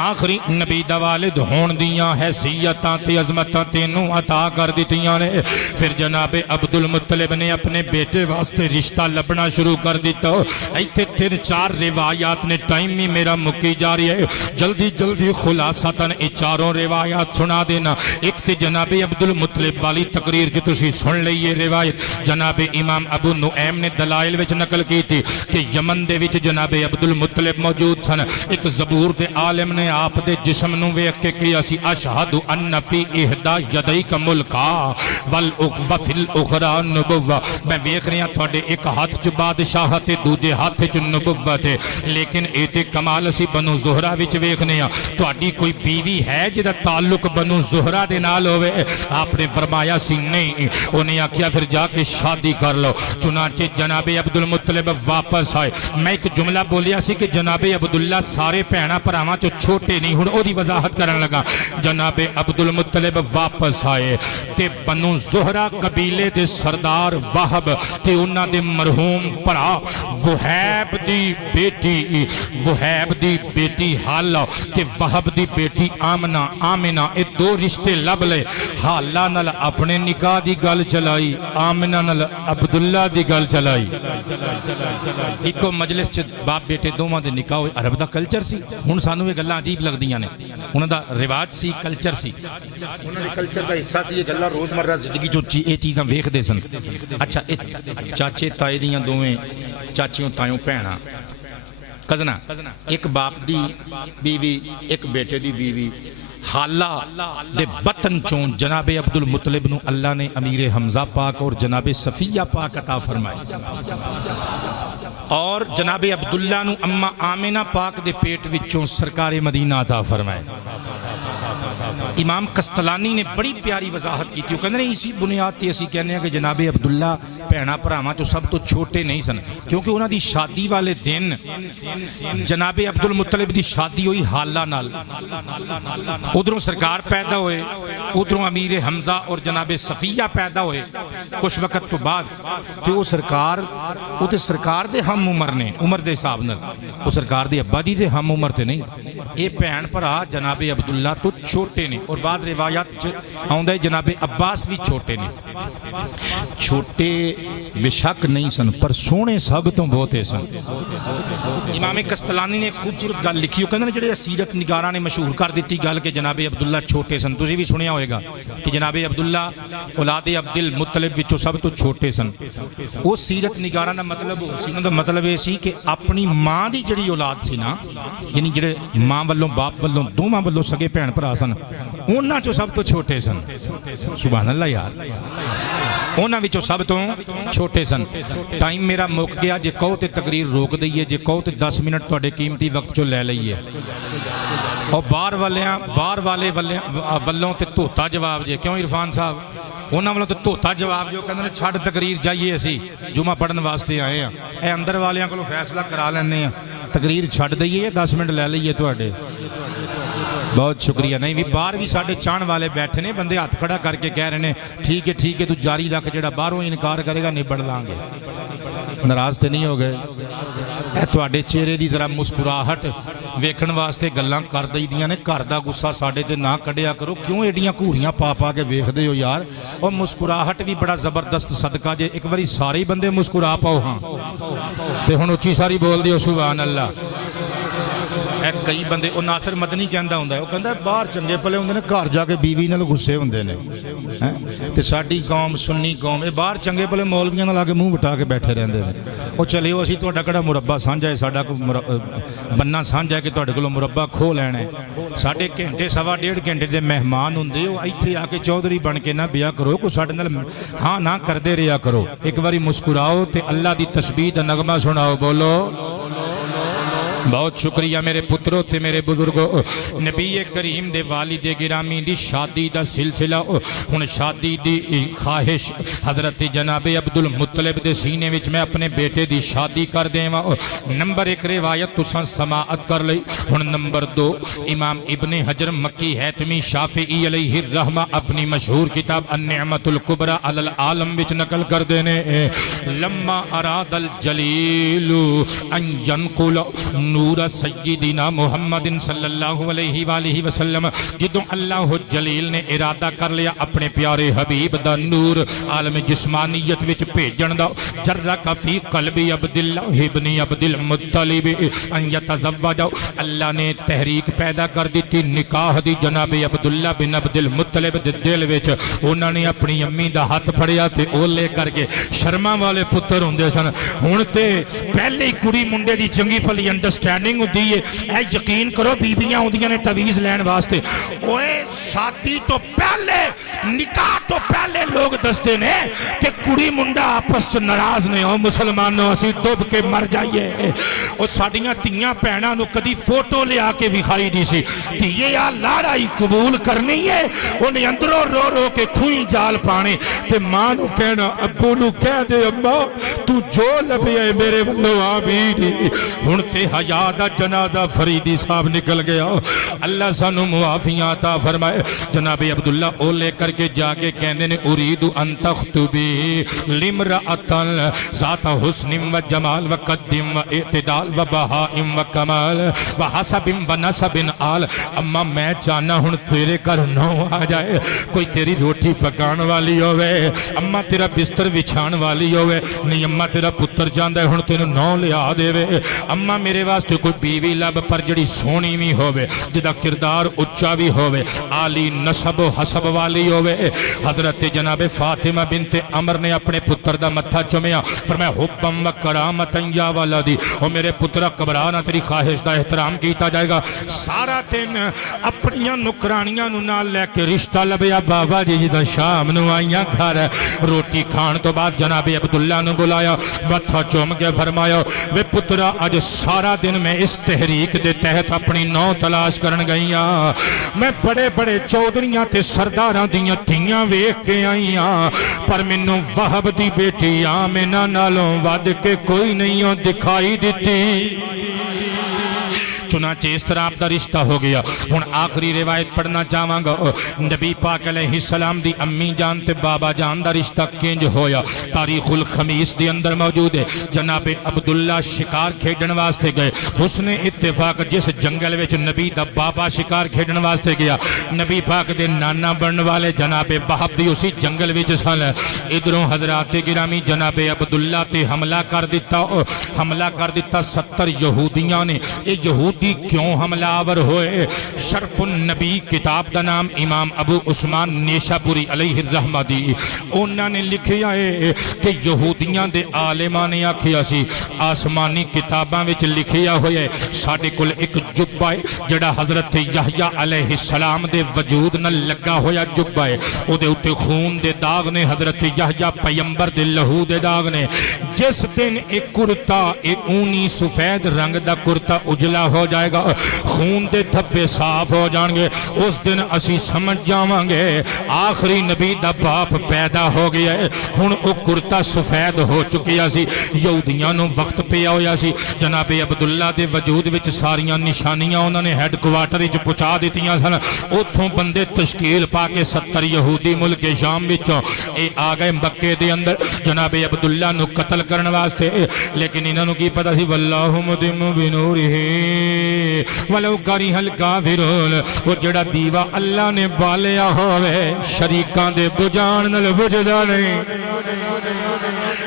آخری نبی دا والد ہون دیاں حیثیتاں تے عظمتاں تینوں عطا کر دیتیاں نے. پھر جناب عبد المطلب نے اپنے بیٹے واسطے رشتہ لبنا شروع کر دیتا. ایتھے 3-4 روایات نے, ٹائم ہی میرا مکی جا رہی ہے, جلدی جلدی خلاصتاً یہ چاروں روایات سنا دینا. ایک تے جناب عبد المطلب والی تقریر جو تسی سن لئیے روایت جناب امام ابو نعیم نے دلائل وچ نقل کی تھی کہ یمن دے وچ جناب عبد المطلب موجود سن. ایک زبور دے عالم نے آپ دے جسم نو ویکھ کے کہیا سی اشہد ان فی احدی یدیک ملکا وفی الاخری نبوہ, میں ویکھ رہا تھوڑے ایک ہاتھ چ بادشاہت دوجے ہاتھ چ نبوت ہے, لیکن اے تے کمال سی بنو زہرہ وچ ویکھنے ہاں تہاڈی کوئی بیوی ہے جدا تعلق بنو زہرہ دے نال ہوئے؟ آپ نے فرمایا سی نہیں. انہیں آکھیا پھر جا کے شادی کر لو. چنانچہ جناب عبد المطلب واپس آئے. میں ایک جملہ بولیا سی کہ جناب عبداللہ سارے بھینا بھراواں چوں چھوٹے نہیں, ہن او دی وضاحت کرن لگا. جناب عبد المطلب واپس آئے تے بنو زہرہ قبیلے دے سردار وہب تے انہاں دے مرحوم بھرا وہیب دی بیٹی حالہ تے وہب دی بیٹی آمنہ اے 2 رشتے لب لے. حالہ نال اپنے نکاح دی گل چلائی, آمنہ نال عبداللہ دی گل چلائی. ایکو مجلس چ باپ بیٹے دوواں دے نکاح ہوئے. عرب دا کلچر سی. ہن سانوں یہ گلاں عجیب لگدیاں نے, انہاں دا رواج سی, کلچر سی, انہاں دے کلچر دا حصہ سی. یہ گلاں روزمرہ زندگی جو یہ چیزاں ویکھدے سن. اچھا چاچے تائے دیاں دوویں چاچیوں تایوں بھیਣاں کزنا, ایک باپ دی بیوی ایک بیٹے دی بیوی. حالہ دے بطن چون جناب عبد المطلب نو اللہ نے امیر حمزہ پاک اور جناب صفیہ پاک عطا فرمائی, اور جناب عبداللہ نو اما آمنہ پاک دے پیٹ وچوں سرکار مدینہ عطا فرمائے. امام قسطلانی نے بڑی پیاری وضاحت کی تھی. وہ کہنے ہیں اسی بنیاد تے اسی کہنے ہیں کہ جناب عبداللہ بھینا بھراواں چوں سب تو چھوٹے نہیں سن, کیونکہ انہاں دی شادی والے دن جناب عبد المطلب دی شادی ہوئی حالہ نال. ادھروں سرکار پیدا ہوئے, ادھروں امیر حمزہ اور جناب صفیہ پیدا ہوئے. کچھ وقت تو بعد کہ وہ سرکار دے ہم عمر نے, عمر دے حساب نال وہ سرکار دے ابا جی دے ہم عمر تے نہیں. یہ بھین بھرا جناب عبداللہ تو چھوٹے نے, اور بعض روایات آندا ہے جناب عباس بھی چھوٹے نے. چھوٹے بے شک نہیں سن پر سونے سب تو بہتے سن. امام قسطلانی نے خوبصورت گل لکھی. وہ کہندے جڑے سیرت نگاراں نے مشہور کر دیتی گل کہ جناب عبداللہ چھوٹے سن. تسی بھی سنیا ہوئے گا کہ جناب عبداللہ اولاد عبد المطلب وچوں سب تو چھوٹے سن. وہ سیرت نگاراں دا مطلب سی, انہاں دا مطلب یہ سی کہ اپنی ماں دی جڑی اولاد سی نا, یعنی جڑے ماں والوں باپ والوں دوواں والوں سگے بھین بھرا سن, انہاں چوں سب تو چھوٹے سن. سبحان اللہ یار, انہاں وچوں سب تو چھوٹے سن. ٹائم میرا مک گیا. جے کہو تے تقریر روک دئیے, جے کہو تے 10 منٹ تواڈے قیمتی وقت چوں لے لئیے. اور باہر والے والوں تے دھوتا جواب جے, کیوں عرفان صاحب انہاں والوں تے دھوتا جواب جو کہندے نے چھڈ تقریر جائیے اسی جمعہ پڑھن واسطے آئے ہیں. اے اندر والیاں کولوں فیصلہ کرا لینے ہیں, تقریر چھڈ دئیے 10 منٹ لے لئیے تواڈے. بہت شکریہ. نہیں بھی باہر بھی ساڈے چاہن والے بیٹھے نے, بندے ہاتھ کھڑا کر کے کہہ رہے ہیں ٹھیک ہے تو جاری رکھ, جڑا باہروں انکار کرے گا نبڑ لیں گے. ناراض تے نہیں ہو گئے؟ اے تواڈے چہرے دی ذرا مسکراہٹ ویکھن واسطے گلاں کر دئیدیاں نے. گھر دا غصہ ساڈے تے نہ کڈیا کرو, کیوں ایڈیاں گھوریاں پا کے ویکھدے ہو یار. اور مسکراہٹ بھی بڑا زبردست صدقہ جے, ایک واری سارے بندے مسکرا پاؤ ہاں تے ہن اچھی ساری بول دیو سبحان اللہ. کئی بندے وہ ناصر مدنی کہندا ہوندا ہے, وہ کہندا باہر چنگے پلے ہوندے نے, گھر جا کے بیوی نال غصے ہوندے نے. تے ساڈی قوم سنی قوم اے باہر چنگے پلے مولویاں نال آ کے منہ وٹا کے بیٹھے رہندے نے. وہ چلیو اسی تہاڈا کڑا مربع سانجھا ہے, ساڈا بننا سانجھا ہے کہ تہاڈے کولوں مربع کھو لینا ہے. ساڈے گھنٹے سوا ڈیڑھ گھنٹے دے مہمان ہوندے, وہ ایتھے آ کے چودھری بن کے نہ بیا کرو, کوئی ساڈے نال ہاں نہ کردے رہیا کرو. ایک واری مسکراؤ تے اللہ دی تسبیح دا نغمہ سناؤ. بولو بہت شکریہ میرے پتروں تے میرے بزرگوں. نبی کریم دے والد گرامی دی شادی دا سلسلہ, ہن شادی دی خواہش حضرت جناب عبد المطلب دے سینے وچ میں اپنے بیٹے دی شادی کر دیواں. نمبر 1 روایت تساں سماعت کر لئی. ہن نمبر 2 امام ابن حجر مکی حتمی شافعی علیہ الرحمہ اپنی مشہور کتاب النعمت الکبریٰ علی العالم وچ نقل کر دینے, لما اراد الجلیل ان ينقل نور سیدنا محمد صلی اللہ علیہ وآلہ وسلم جدوں اللہ جلیل نے ارادہ کر لیا اپنے پیارے حبیب دا نور عالم جسمانیت وچ بھیجن دا جرک فی قلب عبداللہ ابن عبد المطلب ان یتزوج اللہ نے تحریک پیدا کر دیتی نکاح دی جناب عبداللہ بن عبد المطلب دے دل وچ انہاں نے اپنی امی دا ہاتھ پھڑیا تے او لے کر کے شرما والے پتر ہوندے سن ہن تے پہلے ہی کڑی منڈے دی چنگی پلی انڈرسٹینڈنگ ہوندی ہے اے یقین کرو بیبیاں ہوندیاں نے تویز لین واسطے اوئے شادی تو پہلے نکاح تو پہلے لوگ دستے نے کہ کڑی منڈا آپس ناراض نے ہو مسلمانوں اسی ڈوب کے مر جائیے او ساڈیاں تیاں بہناں نو کدی فوٹو لے آ کے وکھائی دی سی تیے آ لاڑائی قبول کرنی ہے انہیں اندروں رو رو کے کھوئی جال پانے تے ماں نو کہنا ابو نو کہہ دے اماں تو جو لبے ہے میرے ولو آمین ہن تے حیا دا جنازہ فریدی صاحب نکل گیا اللہ سانو معافیاں عطا فرمائے جناب عبداللہ او لے کر کے جا کے کہنے نے اريد ان تخطبی لامرأۃ ذات حسن و جمال و قد و اعتدال و بہاء و کمال و حسب و نسب آل اما میں چاہنا ہن تیرے گھر نو آ جائے کوئی تیری روٹی پکان والی ہوئے اما تیرا بستر بچھان والی ہوئے نہیں اما تیرا پتر چاہندا ہے ہن تینوں نو لیا دے وے اما میرے واسطے کوئی بیوی لب پر جڑی سونی بھی ہوئے جدا کردار اچا بھی ہوئے عالی نسب و حسب والی ہوئے حضرت جناب فاطمہ بنت عمر نے اپنے پتر دا متھا چومیا فرمایا حبم و کرامتن یا ولدی او میرے پترا قبرانا تیری خواہش دا احترام کیتا جائے گا سارا دن اپنیاں نکرانیاں نو نال لے کے رشتہ لبیا بابا جی جدا شام نو آئیاں گھر روٹی کھان تو بعد جناب عبداللہ نو بلایا متھا چوم کے فرمایا وے پترا اج سارا دن میں اس تحریک دے تحت اپنی نو تلاش کرن گئیاں میں بڑے بڑے چودھریاں تے سرداراں دیاں تھیاں ویکھ کے آئیاں پر مینوں وہب دی بیٹی آمنہ نالوں ود کے کوئی نہیں دکھائی دیتی چنانچہ اس طرح آپ دا رشتہ ہو گیا ہن آخری روایت پڑھنا چاہواں گا نبی پاک علیہ السلام دی امی جان تے بابا جان دا رشتہ کنج ہویا تاریخ الخمیس دی اندر موجود ہے جناب عبداللہ شکار کھیڈن واسطے گئے حسن اتفاق جس جنگل وچ نبی دا بابا شکار کھیڈن واسطے گیا نبی پاک دے نانا بنن والے جناب وہب دی اسی جنگل وچ سن ادھروں حضرات گرامی جناب عبداللہ تے حملہ کر دیتا 70 یہودیاں نے یہ یہود کیوں حملہ آور ہوئے شرف النبی کتاب دا نام امام ابو عثمان نیشاپوری علیہ الرحمہ دی انہوں نے لکھیا ہے کہ یہودیاں دے عالمان نے آکھیا سی آسمانی کتاباں وچ لکھیا ہوئے ساڑھے کل ایک جبہ ہے جڑا حضرت یحییٰ علیہ السلام دے وجود نہ لگا ہویا جبہ ہے او دے اتے خون دے داغ نے حضرت یحییٰ پیمبر دے لہو دے داغ نے جس دن ایک کرتا ایک اونی سفید رنگ دا کرتا اجلا ہو جائے گا خون دے دھبے صاف ہو جان گے اس دن اسی سمجھ جاواں گے آخری نبی دا باپ پیدا ہو گیا ہے ہن او کرتا سفید ہو چکیا سی یہودیاں نو وقت پیا ہویا سی جناب عبداللہ دے وجود وچ ساریاں نشانیاں انہوں نے ہیڈ کوارٹر وچ پہنچا دتیاں سن اوتھوں بندے تشکیل پا کے 70 یہودی ملک شام وچوں اے آ گئے مکے دے اندر جناب عبداللہ نو قتل کرن واسطے لیکن انہاں نو کی پتہ سی واللہ مدم بنورہ ولو کری الکافرون وہ جڑا دیوا اللہ نے بالیا ہوئے شریکاں دے بجان نال بجدا نہیں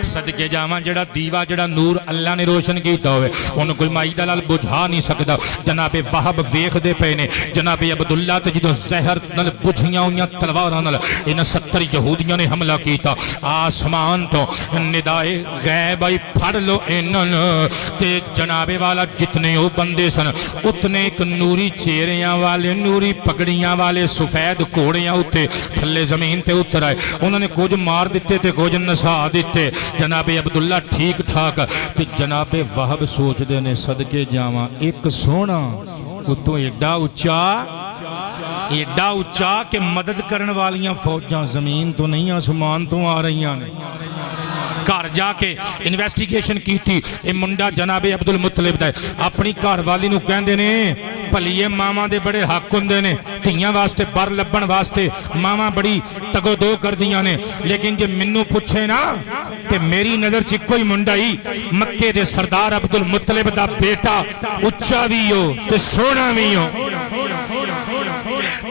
صدقے جاواں جڑا دیوا جڑا نور اللہ نے روشن کیتا ہوئے انہوں کوئی مائی دلال بجھا نہیں سکتا جناب وہب ویخ دے پینے جناب عبداللہ تے جدوں زہر نال بجھیاں ہویاں تلواراں نال انہاں 70 یہودیاں نے حملہ کیتا آسمان تو ندائے غیب آئی پھڑ لو انہاں تے جناب والا جتنے وہ بندے سن اتنے ایک نوری چہریاں والے نوری پگڑیاں والے سفید گھوڑیاں اتے تھلے زمین تے اتر آئے انہوں نے کچھ مار دیتے تے کچھ نسا دیتے جناب عبداللہ ٹھیک ٹھاک تے جناب وہب سوچ دے نے صدقے جاواں ایک سونا اتوں ایڈا اچا کہ مدد کرن والیااں فوجاں زمین تو نہیں آسمان تو آ رہیاں نے گھر جا کے انویسٹیگیشن کی تھی یہ منڈا جناب عبد المطلب دا اپنی گھر والی نو کہندے نے ਭਲੀਏ ਮਾਵਾਂ ਦੇ ਬੜੇ ਹੱਕ ਹੁੰਦੇ ਨੇ ਧੀਆਂ ਵਾਸਤੇ ਬਰ ਲੱਭਣ ਵਾਸਤੇ ਮਾਵਾਂ ਬੜੀ ਤਗੋਦੋ ਕਰਦੀਆਂ ਨੇ ਲੇਕਿਨ ਜੇ ਮੈਨੂੰ ਪੁੱਛੇ ਨਾ ਤੇ ਮੇਰੀ ਨਜ਼ਰ 'ਚ ਇੱਕੋ ਹੀ ਮੁੰਡਾ ਹੀ ਮੱਕੇ ਦੇ ਸਰਦਾਰ ਅਬਦੁਲ ਮੁਤਲਿਬ ਦਾ ਬੇਟਾ ਉੱਚਾ ਵੀ ਹੋ ਤੇ ਸੋਹਣਾ ਵੀ ਹੋ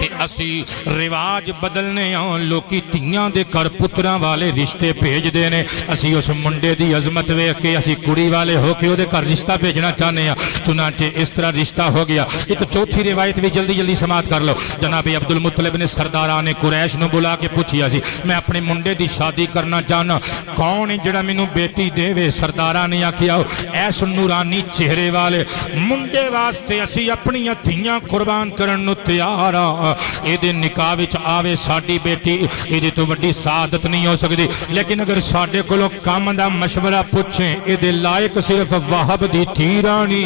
ਤੇ ਅਸੀਂ ਰਿਵਾਜ ਬਦਲਨੇ ਆ ਲੋਕੀ ਧੀਆਂ ਦੇ ਘਰ ਪੁੱਤਰਾਂ ਵਾਲੇ ਰਿਸ਼ਤੇ ਭੇਜਦੇ ਨੇ ਅਸੀਂ ਉਸ ਮੁੰਡੇ ਦੀ ਅਜ਼ਮਤ ਵੇਖ ਕੇ ਅਸੀਂ ਕੁੜੀ ਵਾਲੇ ਹੋ ਕੇ ਉਹਦੇ ਘਰ ਰਿਸ਼ਤਾ ਭੇਜਣਾ ਚਾਹੁੰਦੇ ਆ ਚੁਨਾਂਚੇ ਇਸ ਤਰ੍ਹਾਂ ਰਿਸ਼ਤਾ ਹੋ ਗਿਆ ਇੱਕ ਚੌਥੀ ਰਿਵਾਇਤ ਵੀ ਜਲਦੀ ਜਲਦੀ ਸਮਾਪਤ ਕਰ ਲਓ ਜਨਾਬ ਅਬਦੁਲ ਮੁਤਲਿਬ ਨੇ ਸਰਦਾਰਾਂ ਨੇ ਕੁਰੈਸ਼ ਨੂੰ ਬੁਲਾ ਕੇ ਪੁੱਛਿਆ ਸੀ ਮੈਂ ਆਪਣੇ ਮੁੰਡੇ ਦੀ ਸ਼ਾਦੀ ਕਰਨਾ ਚਾਹਨਾ ਕੌਣ ਹੈ ਜਿਹੜਾ ਮੈਨੂੰ ਬੇਟੀ ਦੇਵੇ ਸਰਦਾਰਾਂ ਨੇ ਆਖਿਆ ਐਸ ਨੂਰਾਨੀ ਚਿਹਰੇ ਵਾਲੇ ਮੁੰਡੇ ਵਾਸਤੇ ਅਸੀਂ ਆਪਣੀਆਂ ਧੀਆਂ ਕੁਰਬਾਨ ਕਰਨ ਨੂੰ ਤਿਆਰ ਆ ਇਹਦੇ ਨਿਕਾਹ ਵਿੱਚ ਆਵੇ ਸਾਡੀ ਬੇਟੀ ਇਹਦੇ ਤੋਂ ਵੱਡੀ ਸਾਦਤ ਨਹੀਂ ਹੋ ਸਕਦੀ ਲੇਕਿਨ ਅਗਰ ਸਾਡੇ ਕੋਲੋਂ ਕੰਮ ਦਾ ਮਸ਼ਵਰਾ ਪੁੱਛੇ ਇਹਦੇ ਲਾਇਕ ਸਿਰਫ ਵਾਹਬ ਦੀ ਧੀ ਰਾਣੀ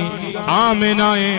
ਆਮਿਨਾ ਹੈ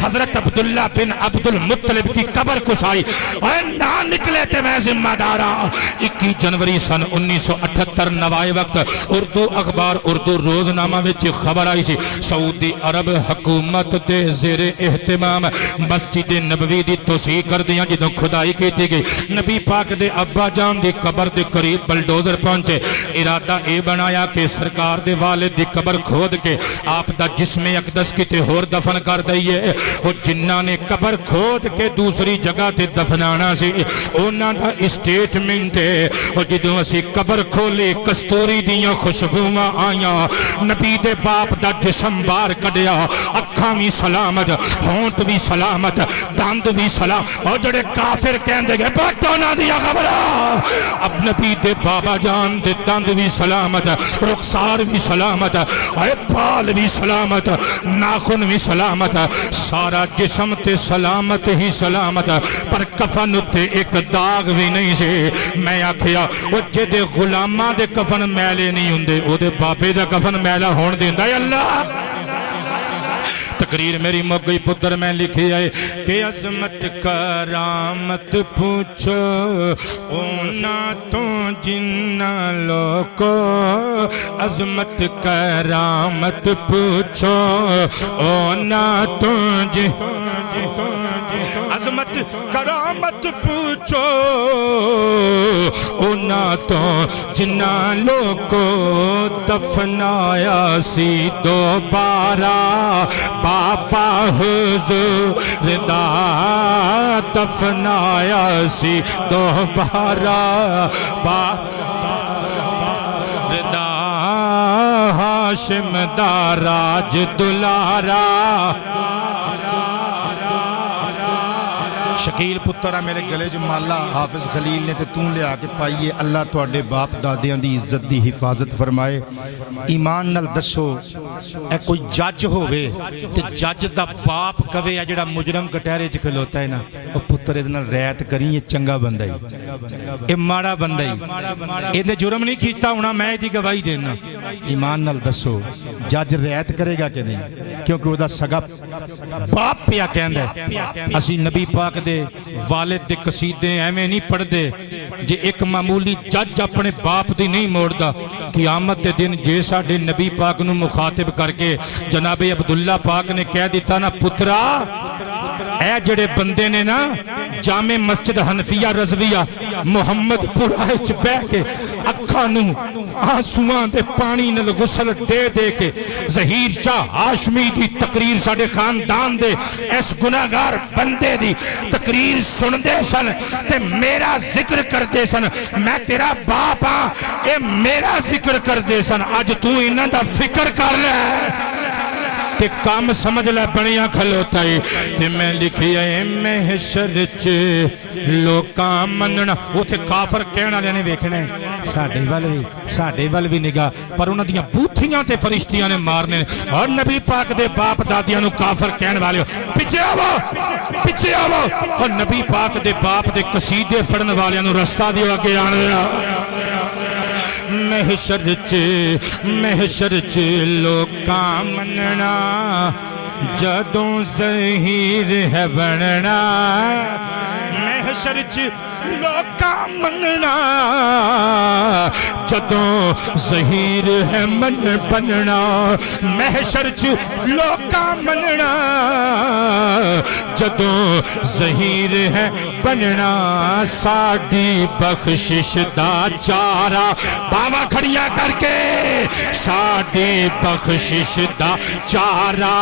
حضرت عبداللہ بن عبد المطلب کی قبر کشائی اور نہ نکلے تے میں ذمہ دارا 21 جنوری سن 1978 نوائے وقت اردو اخبار اردو روزنامہ وچ خبر آئی سی سعودی عرب حکومت دے زیر اہتمام مسجد نبوی دی توسیع کر دیا جدوں کھدائی کیتی گئی نبی پاک دے ابا جان دی قبر دے قریب بلڈوزر پہنچے ارادہ اے بنایا کہ سرکار دے والد دی قبر کھود کے آپ دا جسم اقدس کتے ہور دفن کر دئیے وہ جنہ نے قبر کھود کے دوسری جگہ تے دفنانا سی اونا دا اسٹیٹمنٹ ہے اور جدوں اسی قبر کھولے کستوری دیاں خوشبوما آیاں نبی دے باپ دا جسم بار کڈیا اکھاں بھی سلامت ہونٹ بھی سلامت دند بھی سلام اور جڑے کافر کہندے گے بٹو نہ دیا خبرہ اب نبی دے بابا جان دے دند بھی سلامت رخسار بھی سلامت بال بھی سلامت ناخن بھی سلامت سارا جسم تے سلامت ہی سلامت پر کفن تے ایک داغ بھی نہیں سے میں آکھیا وہ جدے غلامہ دے کفن میلے نہیں ہوندے او دے بابے دا کفن میلہ ہون دیندہ ہے اللہ تقریر میری مگئی پتر میں لکھی آئے کہ عظمت کرامت پوچھو اونا تو جنہ لوکو عظمت کرامت پوچھو اونا تو عظمت کرامت پوچھو اونا تو جنہ لوکو دفنایا سی دوبارہ باپا حضور دا دفنایا سی دوبارہ باپا دا ہاشم دا راج دلارا شکیل پترہ میرے گلے جو مالا حافظ خلیل نے تے تون لے آکے پائیے اللہ تو اڈے باپ دادیاں دی عزت دی حفاظت فرمائے ایمان نل دسو اے کوئی جج ہوئے تے جج دا باپ کوے جڑا مجرم کٹہرے چکھلوتا ہے نا وہ پتر ادنا ریت کریں یہ چنگا بندہ ہی اے ماڑا بندہ ہی ادھے جرم نہیں کیتا ہونا میں دی گواہی دینا ایمان نل دسو جج ریت کرے گا کہ نہیں کیونکہ وہ دا سگا باپ پیا کہندہ ہے اسی نبی پاک دے والد دے قصیدے ایویں نہیں پڑھ دے جے ایک معمولی جج اپنے باپ دی نہیں موڑ دا قیامت دے دن جے ساڑھے نبی پاک نو مخاطب کر کے جناب عبداللہ پاک نے کہہ دیتا نا پترا اے جڑے بندے نے نا جامع مسجد حنفیہ رضویہ محمد پرائچ بے کے اکھانو آنسوان دے پانی نل غسل دے دے کے ظہیر شاہ ہاشمی دی تقریر ساڑھے خاندان دے اس گناہگار بندے دی تقریر سن دے سن تے میرا ذکر کر دے سن میں تیرا باپ ہاں اے میرا ذکر کر دے سن آج تو انہاں دا فکر کر لے تے کام سمجھ لے بڑیاں کھلوتا ہے تے میں لکھی ہے محشر چ لوکاں مننا وہ تے کافر کہنا لینے ویکھنے ساڑھے وال بھی نگاہ پر انہاں دیاں بوتھیاں تے فرشتیاں نے مارنے اور نبی پاک دے باپ دادیاں نو کافر کہنے والے ہو پیچھے آو اور نبی پاک دے باپ دے قصیدے پڑھنے والے نو رستہ دیو آگے آنے محشر چ لوکاں مننا جدوں ظہیر ہے بننا محشر چ لوکاں مننا جدوں ظہیر ہے من بننا محشر چ لوکاں مننا جدوں ظہیر ہے بننا ساڑی بخشش دا چارہ باوا کھڑیاں کر کے ساڑی بخشش دا چارہ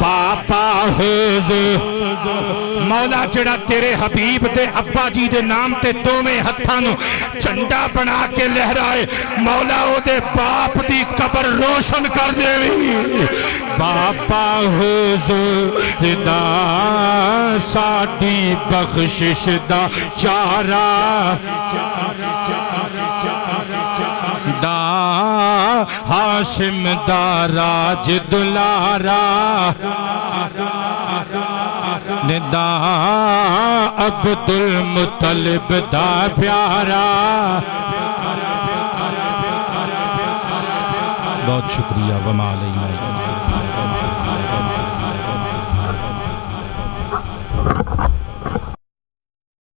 باپا حضور مولا جڑا تیرے حبیب دے ابا جی دے نام تے دوویں ہتھاں نو جھنڈا بنا کے لہرائے مولا او دے باپ دی قبر روشن کر دے باپا حضور دا ساڑی بخشش دا چارہ دا ہاشم دا راج دلارا دا عبد المطلب دا پیارا بہت شکریہ وما علینا